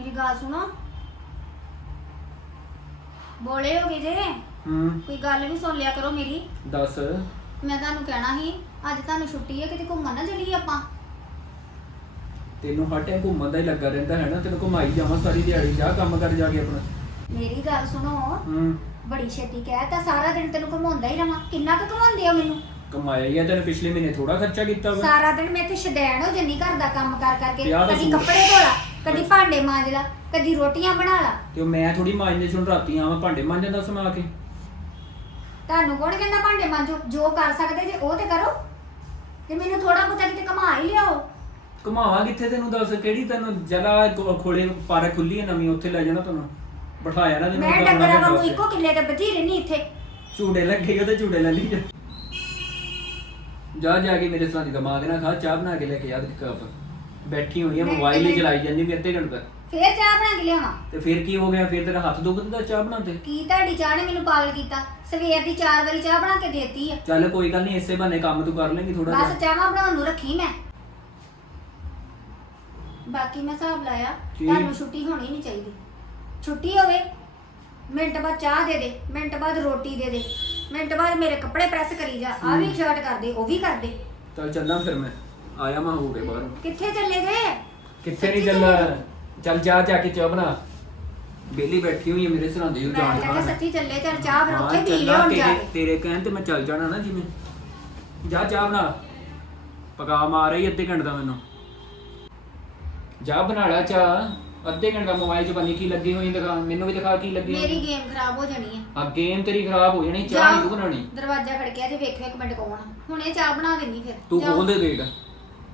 मेरी गल सुनो बोले हो गए जे कोई गल भी सुन लिया करो मेरी। दस मैं ਤੁਹਾਨੂੰ ਕਹਿਣਾ ਸੀ ਅੱਜ ਤੁਹਾਨੂੰ ਛੁੱਟੀ ਹੈ ਕਿਤੇ ਘੁੰਮਣ ਨਾ ਚੱਲੀਏ ਆਪਾਂ। ਤੈਨੂੰ ਹਰ ਟਾਈਮ ਘੁੰਮਣ ਦਾ ਹੀ ਲੱਗਾ ਰਹਿੰਦਾ ਹੈ ਨਾ, ਤੈਨੂੰ ਘੁਮਾਈ ਜਾਵਾਂ ਸਾਰੀ ਦਿਹਾੜੀ, ਜਾ ਕੰਮ ਕਰ ਜਾ ਕੇ ਆਪਣਾ। ਮੇਰੀ ਗੱਲ ਸੁਣੋ ਬੜੀ ਛੇਤੀ ਕਹਿ ਤਾਂ ਸਾਰਾ ਦਿਨ ਤੈਨੂੰ ਘੁਮਾਉਂਦਾ ਹੀ ਰਵਾਂ, ਕਿੰਨਾ ਕੁ ਘੁਮਾਉਂਦੇ ਹੋ ਮੈਨੂੰ। ਕਮਾਇਆ ਹੀ ਆ ਤੈਨੂੰ, ਪਿਛਲੇ ਮਹੀਨੇ ਥੋੜਾ ਖਰਚਾ ਕੀਤਾ ਵਾ। ਸਾਰਾ ਦਿਨ ਮੈਂ ਇੱਥੇ ਸ਼ਦੈਣ ਹੋ ਜੰਨੀ ਘਰ ਦਾ ਕੰਮ ਕਰ ਕਰਕੇ, ਵਿਆਹ ਦਾ ਕਦੀ ਸੂਟ। ਕੱਪੜੇ ਧੋ ਲਾ, ਕਦੀ ਭਾਂਡੇ ਮਾਂਜ ਲਾ, ਕਦੀ ਰੋਟੀਆਂ ਬਣਾ ਲਾ। ਤੇ ਮੈਂ ਥੋੜੀ ਮਾਂਜਦੇ ਸੁਣ, ਰਾਤੀ ਆਵਾਂ ਭਾਂਡੇ ਮਾਂਜਣ ਦਾ ਸਮਾ ਕੇ। ਤੁਹਾਨੂੰ ਕੌਣ ਕਹਿੰਦਾ ਭਾਂਡੇ ਮਾਂਜੋ, ਜੋ ਕਰ ਸਕਦੇ ਜੇ ਉਹ ਤੇ ਕਰੋ, ਤੇ ਮੈਨੂੰ ਥੋੜਾ ਬਹੁਤਾ ਕਿਤੇ ਘੁਮਾ ਹੀ ਲਿਆਓ। ਘੁਮਾਵਾਂ ਕਿੱਥੇ ਤੈਨੂੰ, ਦੱਸ ਕਿਹੜੀ ਤੈਨੂੰ ਜਗ੍ਹਾ ਖੋਲੇ ਪਾਰਕ ਖੁੱਲੀ ਹੈ ਨਵੀਂ, ਉੱਥੇ ਲੈ ਜਾਣਾ ਤੈਨੂੰ, ਬਿਠਾਇਆ ਨਾ ਤੈਨੂੰ। ਮੈਂ ਡੰਗਰਾਂ ਵਾਂਗੂ ਇੱਕੋ ਕਿੱਲੇ ਤੇ ਬੱਝੀ ਰਹਿਣੀ ਇੱਥੇ। ਝੂੜੇ ਲੱਗੇ ਉਹਦੇ ਝੂੜੇ ਲੈ ਲਈ ਜਾ ਜਾ ਕੇ ਮੇਰੇ ਸਾਥੀ ਦਾ ਮਾਂ ਦੇ ਨਾਲ ਖਾ, ਚਾਹ ਬਣਾ ਕੇ ਲੈ ਕੇ ਯਾਦ ਕੱਪ ਬੈਠੀ ਹੋਈ ਹੈ, ਮੋਬਾਈਲ ਹੀ ਚਲਾਈ ਜਾਂਦੀ ਵੀ ਅੱਧੇ ਘੰਟੇ ਤੱਕ। ਫੇਰ ਚਾਹ ਬਣਾ ਕੇ ਲਿਆਵਾਂ ਤੇ ਫਿਰ ਕੀ ਹੋ ਗਿਆ, ਫਿਰ ਤੇਰਾ ਹੱਥ ਦੁਖਦਾ ਚਾਹ ਬਣਾਉਂਦੇ। ਕੀ ਤੁਹਾਡੀ ਚਾਹ ਨੇ ਮੈਨੂੰ ਪਾਗਲ ਕੀਤਾ, ਸਵੇਰ ਦੀ 4 ਵਾਰੀ ਚਾਹ ਬਣਾ ਕੇ ਦੇਤੀ ਆ। ਚੱਲ ਕੋਈ ਗੱਲ ਨਹੀਂ, ਇਸੇ ਬਹਾਨੇ ਕੰਮ ਤੂੰ ਕਰ ਲੇਂਗੀ ਥੋੜਾ ਬਸ ਚਾਹਾਂ ਬਣਾਉਣ ਨੂੰ ਰੱਖੀ ਮੈਂ। ਬਾਕੀ ਮੈਂ ਹਿਸਾਬ ਲਾਇਆ, ਤੁਹਾਨੂੰ ਛੁੱਟੀ ਹੋਣੀ ਨਹੀਂ ਚਾਹੀਦੀ। ਛੁੱਟੀ ਹੋਵੇ ਮਿੰਟ ਬਾਅਦ ਚਾਹ ਦੇ ਦੇ, ਮਿੰਟ ਬਾਅਦ ਰੋਟੀ ਦੇ ਦੇ, ਮਿੰਟ ਬਾਅਦ ਮੇਰੇ ਕੱਪੜੇ ਪ੍ਰੈਸ ਕਰੀ ਜਾ, ਆ ਵੀ ਸ਼ਰਟ ਕਰ ਦੇ, ਉਹ ਵੀ ਕਰ ਦੇ। ਚੱਲ ਚੱਲਾਂ ਫਿਰ ਮੈਂ ਆਇਆ ਮੈਂ ਹੋ ਗਏ ਬਾਹਰ। ਕਿੱਥੇ ਚੱਲੇ ਜੇ? ਕਿੱਥੇ ਨਹੀਂ ਚੱਲਣਾ, ਚੱਲ ਜਾ ਜਾ ਕੇ ਚਾਹ ਬਣਾ, ਬੇਲੀ ਬੈਠੀ ਹੋਈ ਹੈ ਮੇਰੇ ਸਰਾਂਦੇ ਨੂੰ ਮੈਂ ਜਾਣ ਕਿਹਾ ਬਾਹਰ। ਸੱਚੀ ਚੱਲੇ, ਚੱਲ ਚਾਹ ਬਣਾ ਉੱਥੇ ਹਾਂ, ਪੀ ਚੱਲਾਂ, ਲਿਓ ਹੁਣ ਜਾ ਕੇ। ਤੇਰੇ ਕਹਿਣ ਤੇ ਮੈਂ ਚੱਲ ਜਾਣਾ ਨਾ, ਜਿਵੇਂ ਜਾ ਚਾਹ ਬਣਾ, ਪਕਾ ਮਾਰ ਰਹੀ ਅੱਧੇ ਘੰਟੇ ਦਾ ਮੈਨੂੰ। ਜਾ ਬਣਾ ਲੈ ਚਾਹ, ਅੱਧੇ ਘੰਟੇ ਦਾ ਮੋਬਾਈਲ 'ਚ ਪਾਣੀ ਕੀ ਲੱਗੀ ਹੋਈ, ਦਿਖਾ ਮੈਨੂੰ ਵੀ, ਦਿਖਾ ਕੀ ਲੱਗੀ ਹੋਈ। ਮੇਰੀ ਗੇਮ ਖਰਾਬ ਹੋ ਜਾਣੀ ਹੈ। ਆ ਗੇਮ ਤੇਰੀ ਖਰਾਬ ਹੋ ਜਾਣੀ, ਚਾਹ ਨਹੀਂ ਤੂੰ ਬਣਾਉਣੀ। ਦਰਵਾਜ਼ਾ ਖੜਕਿਆ ਜੇ, ਵੇਖੋ ਇੱਕ ਮਿੰਟ ਕੌਣ ਆ। ਹੁਣੇ ਚਾਹ ਬਣਾ ਦੇਣੀ ਫਿਰ। ਤੂੰ ਜਾਓ। ਖੋਲ ਦੇ ਦੇਗਾ।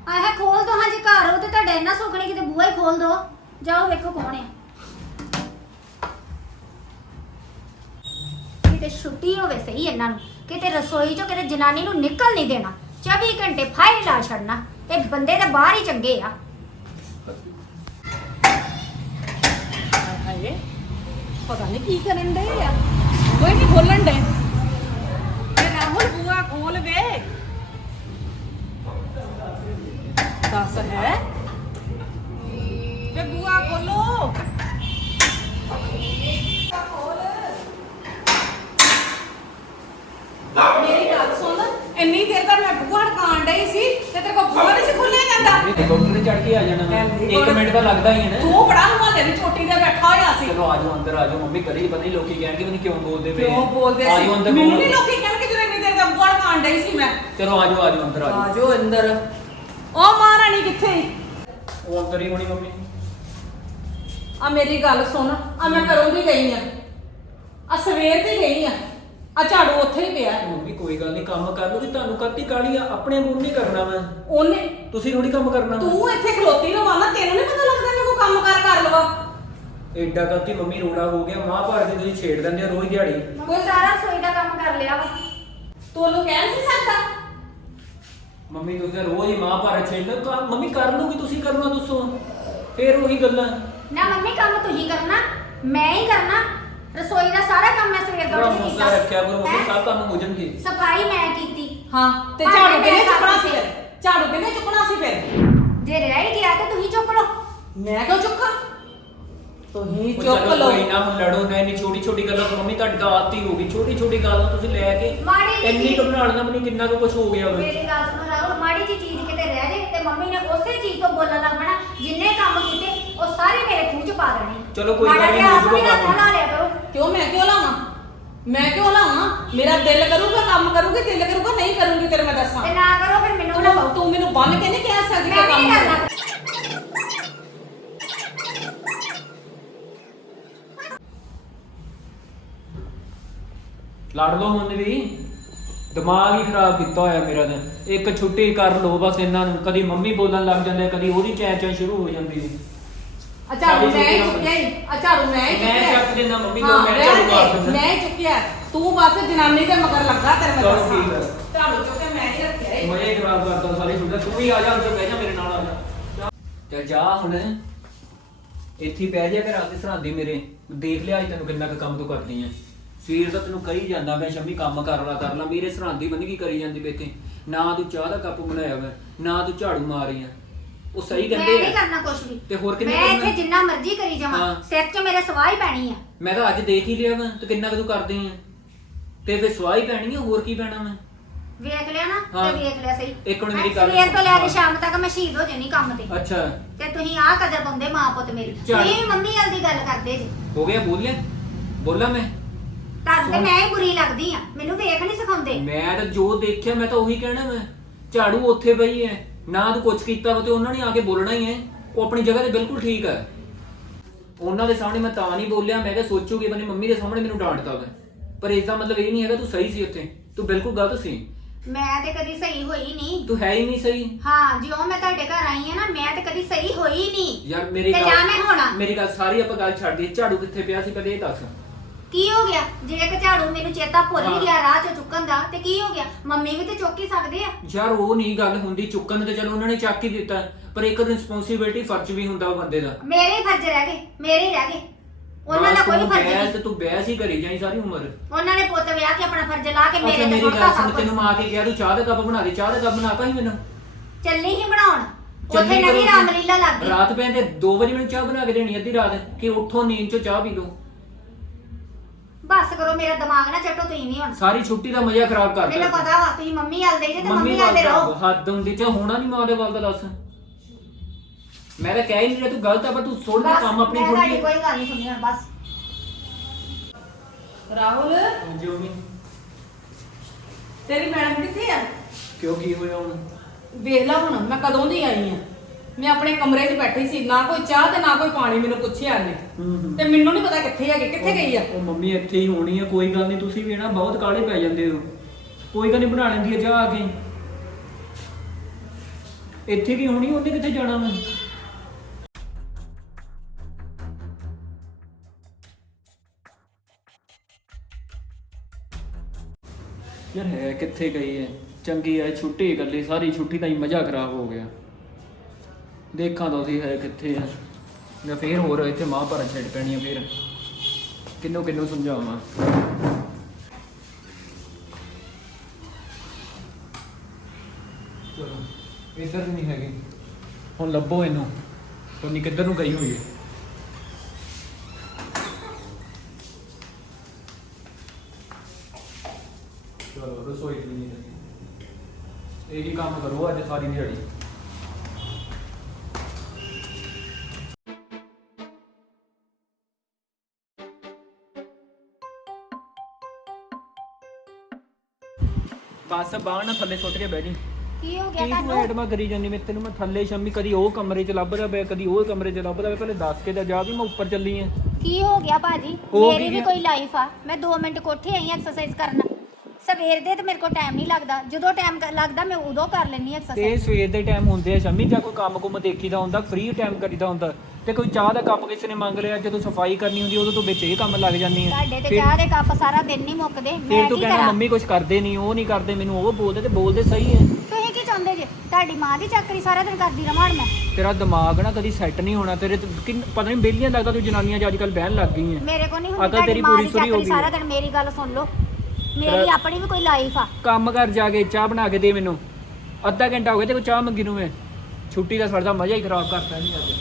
ਆਹ ਖੋਲ ਦੋ, ਹਾਂ ਜੇ ਘਰ ਹੋ ਤੇ ਤੁਹਾਡਾ ਇੰਨਾ ਸੁੱਖ ਨਹੀਂ ਕਿਤੇ ਬੂਹਾ ਹੀ ਖੋਲ ਦੋ। ਜਾਓ ਵੇਖੋ ਕੌਣ ਆ। ਕਿਤੇ ਛੁੱਟੀ ਹੋਵੇ ਸਹੀ ਇਹਨਾਂ ਨੂੰ, ਕਿਤੇ ਰਸੋਈ ਚੋਂ ਕਿਤੇ ਜਨਾਨੀ ਨੂੰ ਨਿਕਲ ਨਹੀਂ ਦੇਣਾ, 24 ਘੰਟੇ ਫਾਇਲ ਲਾ ਛੱਡਣਾ। ਤੇ ਬੰਦੇ ਤਾਂ ਬਾਹਰ ਹੀ ਚੰਗੇ ਆ। ਹਾਏ ਪਤਾ ਨਹੀਂ ਕੀ ਕਰਨ ਦੇ ਆ, ਕੋਈ ਨਹੀਂ ਖੋਲਣ ਦੇ। ਤੇ ਰਾਹੁਲ ਬੂਆ ਖੋਲ ਵੇ, ਦੱਸ ਹੈ ਤੇ ਬੂਆ ਖੋਲੋ। ਮੇਰੀ ਗੱਲ ਸੁਣ, ਇੰਨੀ ਦੇਰ ਦਾ ਮੈਂ ਬੂਆ ਢਕਾਣ ਡਈ ਸੀ ਤੇ ਤੇਰੇ ਕੋਲ ਬੂਆ ਨਹੀਂ ਸੀ ਖੋਲਿਆ ਜਾਂਦਾ। ਇਹ ਡਾਕਟਰ ਨੇ ਚੜ ਕੇ ਆ ਜਾਣਾ ਵਾ, 1 ਮਿੰਟ ਤਾਂ ਲੱਗਦਾ ਹੀ ਹੈ ਨਾ। ਤੂੰ ਬੜਾ ਹਮਾਲੇ ਦੀ ਚੋਟੀ ਤੇ ਬੈਠਾ ਹੋਇਆ ਸੀ। ਚਲੋ ਆਜੋ ਅੰਦਰ ਆਜੋ, ਮੰਮੀ ਕਰੀ ਪਤਾ ਨਹੀਂ ਲੋਕੀ ਕਹਿਣਗੇ ਪਤਾ ਨਹੀਂ ਕਿਉਂ ਬੋਲਦੇ ਪਏ। ਕਿਉਂ ਬੋਲਦੇ ਆਜੋ ਸੀ? ਅੰਦਰ ਮੈਨੂੰ ਬੋਲੋ। ਨਹੀਂ ਲੋਕੀ ਕਹਿਣਗੇ ਜਦੋਂ ਇੰਨੀ ਦੇਰ ਦਾ ਬੂਆ ਢਕਾਣ ਡਈ ਸੀ ਮੈਂ। ਚਲੋ ਆਜੋ ਆਜੋ ਅੰਦਰ ਆਜੋ। ਆਜੋ ਅੰਦਰ। ਉਹ ਮਹਾਰਾਣੀ ਕਿੱਥੇ? ਉਹ ਅੰਦਰ ਹੀ ਹੋਣੀ ਮੰਮੀ। ਆ ਮੇਰੀ ਗੱਲ ਸੁਣ, ਆ ਮੈਂ ਘਰੋਂ ਦੀ ਗਈ ਆ ਸਵੇਰ ਦੀ ਗਈ ਆ ਝਾੜੂ ਉੱਥੇ ਹੀ ਪਿਆ। ਮੰਮੀ ਕੋਈ ਗੱਲ ਨਹੀਂ, ਕੰਮ ਕਰ ਲੂਗੀ, ਤੁਹਾਨੂੰ ਕਾਹਦੀ ਕਾਹਲੀ ਆ, ਆਪਣੇ ਮੂੰਹ ਨਹੀਂ ਕਰਨਾ ਮੈਂ। ਉਹਨੇ ਤੁਸੀਂ ਥੋੜੀ ਕੰਮ ਕਰਨਾ। ਤੂੰ ਇੱਥੇ ਖਲੋਤੀ ਰਵਾਨਾ, ਤੈਨੂੰ ਨਹੀਂ ਪਤਾ ਲੱਗਦਾ ਕਿ ਕੋਈ ਕੰਮ ਕਰ ਲਵਾ। ਐਡਾ ਕਾਹਦੀ ਮੰਮੀ ਰੋੜਾ ਹੋ ਗਿਆ, ਮਾਂ ਭਾਰ ਦੇ ਤੁਸੀਂ ਛੇੜ ਦਿੰਦੇ ਆ ਰੋਜ਼ ਦਿਹਾੜੀ। ਕੋਈ ਸਾਰਾ ਰਸੋਈ ਦਾ ਕੰਮ ਕਰ ਲਿਆ ਵਾ। ਤੂੰ ਉਹਨੂੰ ਕਹਿ ਨਹੀਂ ਸਕਦਾ। ਮੰਮੀ ਤੁਸੀਂ ਰੋਜ਼ ਹੀ ਮਾਂ ਭਾਰ ਛੇੜ ਲਓ, ਮੰਮੀ ਕਰ ਲੂਗੀ, ਤੁਸੀਂ ਕਰਨਾ ਦੱਸੋ, ਫੇਰ ਉਹੀ ਗੱਲਾਂ। ਨਾ ਮੰਮੀ ਕੰਮ ਤੁਸੀਂ ਕਰਨਾ, ਮੈਂ ਹੀ ਕਰਨਾ। ਰਸੋਈ ਦਾ ਸਾਰਾ ਕੰਮ ਮੈਂ ਸਵੇਰ ਦਾ ਥੋੜਾ ਉੱਠ ਕੇ ਮੋਸਾ ਰੱਖਿਆ ਕਰੋ ਮੰਮੀ, ਸਭ ਕੰਮ ਹੋ ਜਾਣਗੇ। ਸਫਾਈ ਮੈਂ ਕੀਤੀ। ਹਾਂ ਤੇ ਭਾਂਡੇ ਝਾੜੂ ਮੈਂ ਕਿਹਨੇ ਸਾਫ਼ ਚੁੱਕਣਾ ਸੀ ਕੀਤੇ। ਫਿਰ? ਝਾੜੂ ਕਿਹਨੇ ਚੁੱਕਣਾ ਸੀ ਫਿਰ? ਜੇ ਰਹਿ ਗਿਆ ਤੇ ਤੁਸੀਂ ਚੁੱਕ ਲਓ। ਮੈਂ ਕਿਉਂ ਚੁੱਕਾਂ? ਤੁਸੀਂ ਉਹ ਚੁੱਕ ਚਲੋ ਲਓ। ਕੋਈ ਨਾ, ਹੁਣ ਲੜੋ ਨਾ, ਇੰਨੀ ਛੋਟੀ ਛੋਟੀ ਗੱਲਾਂ ਤੋਂ ਮੰਮੀ ਤੁਹਾਡੀ ਤਾਂ ਆਦਤ ਹੀ ਹੋ ਗਈ, ਛੋਟੀ ਛੋਟੀ ਗੱਲ ਨੂੰ ਤੁਸੀਂ ਲੈ ਕੇ ਮਾੜੀ ਜਿਹੀ ਇੰਨੀ ਚੀਜ਼- ਘਬਰਾ ਲੈਣਾ, ਮੈਨੂੰ ਕਿੰਨਾ ਕੁ ਕੁਝ ਹੋ ਗਿਆ ਹੋਵੇ। ਮੇਰੀ ਗੱਲ ਸੁਣੋ ਰਾਹੁਲ, ਮਾੜੀ ਜੀ ਚੀਜ਼ ਕਿਤੇ ਰਹਿ ਜੇ ਤੇ ਮੰਮੀ ਨੇ ਉਸੇ ਚੀਜ਼ ਤੋਂ ਬੋਲਣ ਲੱਗ ਪੈਣਾ। ਜਿੰਨੇ ਕੰਮ ਕੀਤੇ ਉਹ ਸਾਰੇ ਮੇਰੇ ਖੂਹ ਚ ਪਾ ਦੇਣੇ। ਚਲੋ ਕੋਈ ਮਾੜਾ ਗੱਲ ਨੀ, ਜਿਹਾ ਹੋ ਆਪ ਵੀ ਜਾਊਗਾ ਹੱਥ ਕੰਮ। ਲਾ ਲਿਆ ਕਰੋ। ਕਿਉਂ ਮੈਂ ਕਿਉਂ ਲਾਵਾਂ? ਮੈਂ ਕਿਉਂ ਲਾਵਾਂ? ਮੇਰਾ ਦਿਲ ਕਰੂਗਾ ਕੰਮ ਕਰੂਗੀ, ਦਿਲ ਕਰੂਗਾ ਨਹੀਂ ਕਰੂੰਗੀ, ਤੇਰੇ ਮੈਂ ਦੱਸਾਂ। ਤੇ ਨਾ ਕਰੋ ਫਿਰ ਮੈਨੂੰ ਨਾ ਕਹੋ। ਤੂੰ ਮੈਨੂੰ ਬੰਨ ਕੇ ਨਹੀਂ ਕਹਿ ਸਕਦੀ ਮੈਂ ਕਿ ਵੀ ਨਹੀਂ ਕੰਮ ਕਰਨਾ। ਲੜ ਲਓ ਹੁਣ ਵੀ, ਦਿਮਾਗ ਹੀ ਖਰਾਬ ਕੀਤਾ ਹੋਇਆ ਮੇਰਾ ਤਾਂ। ਇੱਕ ਛੁੱਟੀ ਕਰ ਲਓ ਬਸ ਇਹਨਾਂ ਨੂੰ, ਕਦੀ ਮੰਮੀ ਬੋਲਣ ਲੱਗ ਜਾਂਦੇ, ਕਦੀ ਉਹਦੀ ਚੈਂ ਚੈਂ ਸ਼ੁਰੂ ਹੋ ਜਾਂਦੀ ਹੈ। ਝਾੜੂ ਮੈਂ ਹੀ ਚੁੱਕਿਆ ਹੀ, ਝਾੜੂ ਮੈਂ ਹੀ ਮੈਂ ਚੁੱਕਿਆ। ਚੱਕ ਦਿੰਦਾ ਮੰਮੀ ਹਾਂ, ਤੋਂ, ਮੈਂ ਝਾੜੂ ਮਾਰ ਰਹਿਣ ਦੇ, ਦਿੰਦਾ। ਮੈਂ ਹੀ ਚੁੱਕਿਆ। ਤੂੰ ਬਸ ਜਨਾਨੀ ਦੇ ਮਗਰ ਲੱਗਾ, ਤੇਰੇ ਮੈਂ ਚਲੋ ਦੱਸਾਂ। ਠੀਕ ਹੈ। ਝਾੜੂ ਚੁੱਕ ਕੇ ਮੈਂ ਹੀ ਰੱਖਿਆ ਈ। ਮੈਂ ਹੀ ਖਰਾਬ ਕਰਦਾ ਸਾਰੀ ਛੁੱਟੀ। ਤੂੰ ਵੀ ਆ ਜਾ ਅੰਦਰ ਬਹਿ ਜਾ, ਮੇਰੇ ਨਾਲ ਆ ਜਾ। ਚੱਲ ਜਾ ਹੁਣ, ਇੱਥੇ ਹੀ ਬਹਿ ਜਾ ਫਿਰ ਆਦੇ ਸਰਾਂਦੀ ਮੇਰੇ। ਦੇਖ ਲਿਆ ਅੱਜ ਤੈਨੂੰ ਕਿੰਨਾ ਕੁ ਕੰਮ ਤੂੰ ਕਰਦੀ ਆ। ਸਵੇਰ ਦਾ ਤੈਨੂੰ ਕਹੀ ਜਾਂਦਾ ਮੈਂ ਸ਼ੰਮੀ ਕੰਮ ਕਰ ਲਾ, ਮੇਰੇ ਸਰਾਂਦੀ ਬੰਦ ਕੀ ਕਰੀ ਜਾਂਦੀ ਬੇਤੇ। ਨਾ ਤੂੰ ਚਾਹ ਦਾ ਕੱਪ ਬਣਾਇਆ ਵਾ, ਨਾ ਤੂੰ ਝਾੜੂ ਮਾਰ ਰਹੀ ਆ। ਉਹ ਸਹੀ ਮੈਂ ਕਹਿੰਦੇ ਨਹੀਂ ਆ ਕਰਨਾ ਕੁਝ ਵੀ। ਤੇ ਹੋਰ ਕਿੰਨੇ ਮੈਂ ਕਰਨਾ? ਇੱਥੇ ਜਿੰਨਾ ਮਰਜ਼ੀ ਕਰੀ ਜਾਵਾਂ ਹਾਂ। ਸਿਰ 'ਚ ਮੇਰੇ ਸਵਾਹ ਹੀ ਪੈਣੀ ਆ। ਮੈਂ ਤਾਂ ਅੱਜ ਦੇਖ ਹੀ ਲਿਆ ਵਾ ਤੇ ਕਿੰਨਾ ਕੁ ਤੂੰ ਕਰਦੀ ਆ ਤੇ ਫਿਰ ਸਵਾਹ ਹੀ ਪੈਣੀ ਆ, ਹੋਰ ਕੀ ਪੈਣਾ ਮੈਂ। ਵੇਖ ਲਿਆ ਨਾ ਹਾਂ। ਤੇ ਵੇਖ ਲਿਆ ਸਹੀ। ਇੱਕ ਹੁਣ ਮੇਰੀ ਗੱਲ ਸਵੇਰ ਤੋਂ ਲੈ ਕੇ ਸੁਣ। ਸ਼ਾਮ ਤੱਕ ਮੈਂ ਸ਼ਹੀਦ ਹੋ ਜਾਣੀ ਕੰਮ ਤੇ। ਅੱਛਾ ਤੇ ਤੁਸੀਂ ਆਹ ਕਦਰ ਪਾਉਂਦੇ ਮਾਂ ਪੁੱਤ ਮੇਰੀ। ਚੱਲ। ਤੁਸੀਂ ਵੀ ਮੰਮੀ ਵਾਲ ਦੀ ਗੱਲ ਕਰਦੇ ਜੀ। ਹੋ ਗਿਆ ਬੋਲਿਆ ਬੋਲਾਂ ਮੈਂ ਤੁਹਾਨੂੰ ਤੇ ਸੁਣ। ਮੈਂ ਹੀ ਬੁਰੀ ਲੱਗਦੀ ਆ, ਮੈਨੂੰ ਵੇਖ ਨਹੀਂ ਸਿਖਾਉਂਦੇ। ਮੈਂ ਤਾਂ ਜੋ ਦੇਖਿਆ ਮੈਂ ਤਾਂ ਉਹੀ ਕਹਿਣਾ ਮੈਂ। ਝਾੜੂ ਉੱਥੇ ਪਈ ਹੈ ਨਾ, ਤੂੰ ਕੁਝ ਕੀਤਾ ਵਾ ਤੇ ਉਹਨਾਂ ਨੇ ਆ ਕੇ ਬੋਲਣਾ ਹੀ ਹੈ। ਉਹ ਆਪਣੀ ਜਗ੍ਹਾ ਤੇ ਬਿਲਕੁਲ ਠੀਕ ਹੈ। ਉਹਨਾਂ ਦੇ ਸਾਹਮਣੇ ਮੈਂ ਤਾਂ ਨਹੀਂ ਬੋਲਿਆ, ਮੈਂ ਕਿਹਾ ਸੋਚੂਗੀ ਬਣੀ ਮੰਮੀ ਦੇ ਸਾਹਮਣੇ ਮੈਨੂੰ ਡਾਂਟਦਾ ਵਾ, ਪਰ ਇਸ ਦਾ ਮਤਲਬ ਇਹ ਨਹੀਂ ਹੈਗਾ ਤੂੰ ਸਹੀ ਸੀ ਉੱਥੇ, ਤੂੰ ਬਿਲਕੁਲ ਗਲਤ ਸੀ। ਮੈਂ ਤੇ ਕਦੀ ਸਹੀ ਹੋਈ ਨਹੀਂ। ਤੂੰ ਹੈ ਹੀ ਨਹੀਂ ਸਹੀ। ਹਾਂ ਜਿਉਂ ਮੈਂ ਤੁਹਾਡੇ ਘਰ ਆਈ ਆ ਨਾ, ਮੈਂ ਤੇ ਕਦੀ ਸਹੀ ਹੋਈ ਨਹੀਂ। ਯਾਰ ਮੇਰੀ ਤੇ ਜਾਂ ਮੈਂ ਹੋਣਾ। ਮੇਰੀ ਗੱਲ ਸਾਰੀ ਆਪਾਂ ਗੱਲ ਛੱਡ ਦੇ। ਝਾੜੂ ਕਿੱਥੇ ਪਿਆ ਸੀ ਪਹਿਲੇ ਇਹ ਦੱਸ। ਕੀ ਹੋ ਗਿਆ ਜੇ ਇੱਕ ਝਾੜੂ ਮੈਨੂੰ ਚੇਤਾ ਭੁੱਲ ਹਾਂ। ਹੀ ਗਿਆ ਰਾਹ 'ਚ ਚੁੱਕਣ ਦਾ, ਤੇ ਕੀ ਹੋ ਗਿਆ? ਮੰਮੀ ਵੀ ਤੇ ਚੁੱਕ ਹੀ ਸਕਦੇ ਆ। ਯਾਰ ਉਹ ਨਹੀਂ ਗੱਲ ਹੁੰਦੀ, ਚੁੱਕਣ ਤੇ ਚਲੋ ਉਹਨਾਂ ਨੇ ਚੱਕ ਹੀ ਦਿੱਤਾ, ਪਰ ਇੱਕ ਰਿਸਪੌਂਸਿਬਿਲਟੀ ਫਰਜ਼ ਵੀ ਹੁੰਦਾ ਉਹ ਬੰਦੇ ਦਾ। ਮੇਰੇ ਹੀ ਫਰਜ਼ ਰਹਿ ਗਏ, ਮੇਰੇ ਹੀ ਰਹਿ ਗਏ। ਉਹਨਾਂ ਦਾ ਬਸ ਕੋਈ ਤੂੰ ਫਰਜ਼ ਬਹਿਸ ਨਹੀਂ। ਤੂੰ ਬਹਿਸ ਹੀ ਕਰੀ ਜਾਈ ਸਾਰੀ ਉਮਰ। ਉਹਨਾਂ ਨੇ ਪੁੱਤ ਵਿਆਹ ਕੇ ਆਪਣਾ ਫਰਜ਼ ਲਾ ਕੇ ਮੇਰੇ ਅੱਛਾ ਤੇ ਮੇਰੀ ਸੁੱਟਤਾ ਗੱਲ ਸਭ ਸੁਣ, ਕੁਝ। ਤੈਨੂੰ ਮਾਂ ਕੇ ਕਿਹਾ ਤੂੰ ਚਾਹ ਦਾ ਕੱਪ ਬਣਾ ਦੇ, ਚਾਹ ਦਾ ਕੱਪ ਬਣਾਤਾ ਹੀ ਮੈਨੂੰ। ਚੱਲੀ ਹੀ ਬਣਾਉਣ। ਚੱਲੀ ਉੱਥੇ ਨਵੀਂ ਕਰੋ। ਰਾਮਲੀਲਾ ਲੱਗ ਗਈ। ਰਾਤ ਪੈਂਦੇ 2 ਵਜੇ ਮੈਨੂੰ ਚਾਹ ਬਣਾ ਕੇ ਦੇਣੀ ਅੱਧੀ ਰਾਤ, ਕਿ ਉੱਠੋ ਨੀਂਦ ਚੋਂ ਚਾਹ ਪੀ ਲਓ। ਬਸ ਕਰੋ, ਮੇਰਾ ਦਿਮਾਗ ਨਾ ਚੱਟੋ ਤੁਸੀਂ ਵੀ ਹੁਣ। ਸਾਰੀ ਛੁੱਟੀ ਦਾ ਮਜ਼ਾ ਖਰਾਬ ਕਰ ਮੈਨੂੰ ਦਿੱਤਾ। ਪਤਾ ਵਾ ਤੁਸੀਂ ਮੰਮੀ ਹਾਲ ਦੇ ਜੇ ਤੇ ਮੰਮੀ ਮੰਮੀ ਹਾਲ ਦੇ ਰਹੋ। ਹੱਦ ਹੁੰਦੀ ਤੇ ਹੋਣਾ ਨਹੀਂ ਮਾਂ ਦੇ ਵੱਲ ਦਾ ਦੱਸ। ਮੈਂ ਤਾਂ ਕਹਿ ਹੀ ਨਹੀਂ ਰਿਹਾ ਤੂੰ ਗਲਤ ਆ, ਪਰ ਤੂੰ ਥੋੜਾ ਬਸ, ਕੰਮ ਆਪਣੀ ਮੈਂ ਤੁਹਾਡੀ ਥੋੜੀ ਕੋਈ ਗੱਲ ਨਹੀਂ ਸੁਣੀ ਹੁਣ ਬਸ। ਰਾਹੁਲ ਜੋ ਨਹੀਂ। ਤੇਰੀ ਮੈਡਮ ਕਿੱਥੇ ਆ? ਕਿਉਂ ਕੀ ਹੋਇਆ ਹੁਣ? ਵੇਖ ਲੈ ਹੁਣ ਮੈਂ ਕਦੋਂ ਦੀ ਆਈ ਆ। ਮੈਂ ਆਪਣੇ ਕਮਰੇ 'ਚ ਬੈਠੀ ਸੀ, ਨਾ ਕੋਈ ਚਾਹ ਤੇ ਨਾ ਕੋਈ ਪਾਣੀ ਮੈਨੂੰ ਪੁੱਛਿਆ ਇਹਨੇ। ਤੇ ਮੈਨੂੰ ਨਹੀਂ ਪਤਾ ਕਿੱਥੇ ਹੈਗੇ, ਕਿੱਥੇ ਗਈ ਆ? ਉਹ ਮੰਮੀ ਇੱਥੇ ਹੀ ਹੋਣੀ ਆ, ਕੋਈ ਗੱਲ ਨਹੀਂ। ਤੁਸੀਂ ਵੀ ਨਾ ਬਹੁਤ ਕਾਹਲੇ ਪੈ ਜਾਂਦੇ ਹੋ। ਕੋਈ ਗੱਲ ਨਹੀਂ, ਬਣਾ ਲੈਂਦੀ ਆ ਚਾਹ ਆ ਕੇ। ਇੱਥੇ ਕੀ ਹੋਣੀ, ਉਹਨੇ ਕਿੱਥੇ ਜਾਣਾ ਮੈਂ। ਯਾਰ ਹੈ ਕਿੱਥੇ ਗਈ ਹੈ? ਚੰਗੀ ਹੈ ਛੁੱਟੀ ਇਕੱਲੀ, ਸਾਰੀ ਛੁੱਟੀ ਦਾ ਹੀ ਮਜ਼ਾ ਖਰਾਬ ਹੋ ਗਿਆ। ਦੇਖਾਂ ਤਾਂ ਉਹਦੀ ਹੈ ਕਿੱਥੇ ਹੈ, ਜਾਂ ਫੇਰ ਹੋਰ ਇੱਥੇ ਮਾਂ ਭਰਨ ਛੱਡ ਪੈਣੀ ਆ। ਫੇਰ ਕਿੰਨੂੰ ਕਿੰਨੂੰ ਸਮਝਾਵਾਂ। ਚਲੋ ਇੱਧਰ ਨਹੀਂ ਹੈਗੀ, ਹੁਣ ਲੱਭੋ ਇਹਨੂੰ, ਪਤਾ ਨਹੀਂ ਕਿੱਧਰ ਨੂੰ ਗਈ ਹੋਈ ਹੈ। ਚਲੋ ਰਸੋਈ ਵੀ ਨਹੀਂ ਲੱਗੀ। ਇਹੀ ਕੰਮ ਕਰੋ ਅੱਜ ਸਾਰੀ ਦਿਹਾੜੀ। ਬਸ ਬਾਹਰ ਨਾ ਥੱਲੇ ਸੁੱਟ ਕੇ ਬਹਿ ਜੀ। ਕੀ ਹੋ ਗਿਆ ਕੀ ਤੂੰ ਤੁਹਾਨੂੰ? ਐਡਮਾ ਕਰੀ ਜਾਂਦੀ ਮੈਂ ਤੈਨੂੰ? ਮੈਂ ਥੱਲੇ ਸ਼ੰਮੀ ਕਦੀ ਉਹ ਕਮਰੇ 'ਚ ਲੱਭਦਾ ਪਿਆ, ਕਦੀ ਉਹ ਕਮਰੇ 'ਚ ਲੱਭਦਾ ਪਿਆ। ਪਹਿਲੇ ਦੱਸ ਕੇ ਤਾਂ ਜਾ ਵੀ ਮੈਂ ਉੱਪਰ ਚੱਲੀ ਆ। ਕੀ ਹੋ ਗਿਆ ਭਾਜੀ? ਹੋ ਮੇਰੀ ਕੀ ਵੀ ਗਿਆ? ਕੋਈ ਲਾਈਫ ਆ। ਮੈਂ 2 ਮਿੰਟ ਕੋਠੇ ਆਈ ਐਕਸਰਸਾਈਜ਼ ਕਰਨ। ਸਵੇਰ ਦੇ ਤੇ ਮੇਰੇ ਕੋਲ ਟਾਈਮ ਨਹੀਂ ਲੱਗਦਾ, ਜਦੋਂ ਟਾਈਮ ਲੱਗਦਾ ਮੈਂ ਉਦੋਂ ਕਰ ਲੈਣੀ ਤੇ ਐਕਸਰਸਾਈਜ਼। ਸਵੇਰ ਦੇ ਟਾਈਮ ਹੁੰਦੇ ਆ ਸ਼ੰਮੀ, ਜਾਂ ਕੋਈ ਕੰਮ ਕੁਮ ਦੇਖੀਦਾ ਹੁੰਦਾ, ਫ੍ਰੀ ਟਾਈਮ ਕਰੀਦਾ ਹੁੰਦਾ, ਤੇ ਕੋਈ ਚਾਹ ਦਾ ਕੱਪ ਕਿਸੇ ਨੇ ਮੰਗ ਲਿਆ, ਜਦੋਂ ਸਫਾਈ ਕਰਨੀ ਹੁੰਦੀ ਉਦੋਂ ਤੋਂ ਵਿੱਚ ਇਹ ਕੰਮ ਲੱਗ ਜਾਂਦੀ ਹੈ। ਤੁਹਾਡੇ ਤੇ ਫਿਰ- ਚਾਹ ਦੇ ਕੱਪ ਸਾਰਾ ਦਿਨ ਨਹੀਂ ਮੁੱਕਦੇ। ਫਿਰ ਮੈਂ ਤੂੰ ਕੀ ਕਹਿਣਾ ਕਰਾਂ? ਮੰਮੀ ਕੁਝ ਕਰਦੇ ਨਹੀਂ, ਉਹ ਨਹੀਂ ਕਰਦੇ, ਮੈਨੂੰ ਉਹ ਬੋਲਦੇ, ਤੇ ਬੋਲਦੇ ਸਹੀ ਹੈ। ਤੁਸੀਂ ਕੀ ਚਾਹੁੰਦੇ ਜੇ? ਤੁਹਾਡੀ ਮਾਂ ਦੀ ਚੱਕਰੀ ਸਾਰਾ ਦਿਨ ਕਰਦੀ ਰਵਾਂ ਹੁਣ ਮੈਂ? ਤੇਰਾ ਦਿਮਾਗ ਨਾ ਕਦੀ ਸੈੱਟ ਨਹੀਂ ਹੋਣਾ। ਤੇਰੇ ਤੇ ਪਤਾ ਨਹੀਂ ਬੇਲੀਆਂ ਲੱਗਦਾ ਤੂੰ ਜਨਾਨੀਆਂ ਅੱਜ ਕੱਲ ਬਹਿਣ ਲੱਗ ਗਈ ਹੈ। ਮੇਰੇ ਕੋ ਨਹੀਂ ਅਕਲ ਹੁੰਦੀ ਤੁਹਾਡੀ ਤੇਰੀ ਮਾਂ ਪੂਰੀ ਦੀ ਸੁਰੀ ਹੋ ਚੱਕਰੀ ਗਈ ਸਾਰਾ ਹੈ। ਦਿਨ। ਮੇਰੀ ਗੱਲ ਸੁਣ ਲਓ, ਮੇਰੀ ਤੇਰਾ- ਆਪਣੀ ਵੀ ਕੋਈ ਲਾਈਫ ਆ। ਕੰਮ ਕਰ ਜਾ ਕੇ ਚਾਹ ਬਣਾ ਕੇ ਦੇ ਮੈਨੂੰ। ਅੱਧਾ ਘੰਟਾ ਹੋ ਗਿਆ ਤੇ ਕੋਈ ਚਾਹ ਮੰਗੀ ਨੂੰ ਮੈਂ। ਛੁੱਟੀ ਦਾ ਸਾਡਾ ਮਜ਼ਾ ਹੀ ਖਰਾਬ ਕਰਤਾ ਨਹੀਂ ਅੱਜ।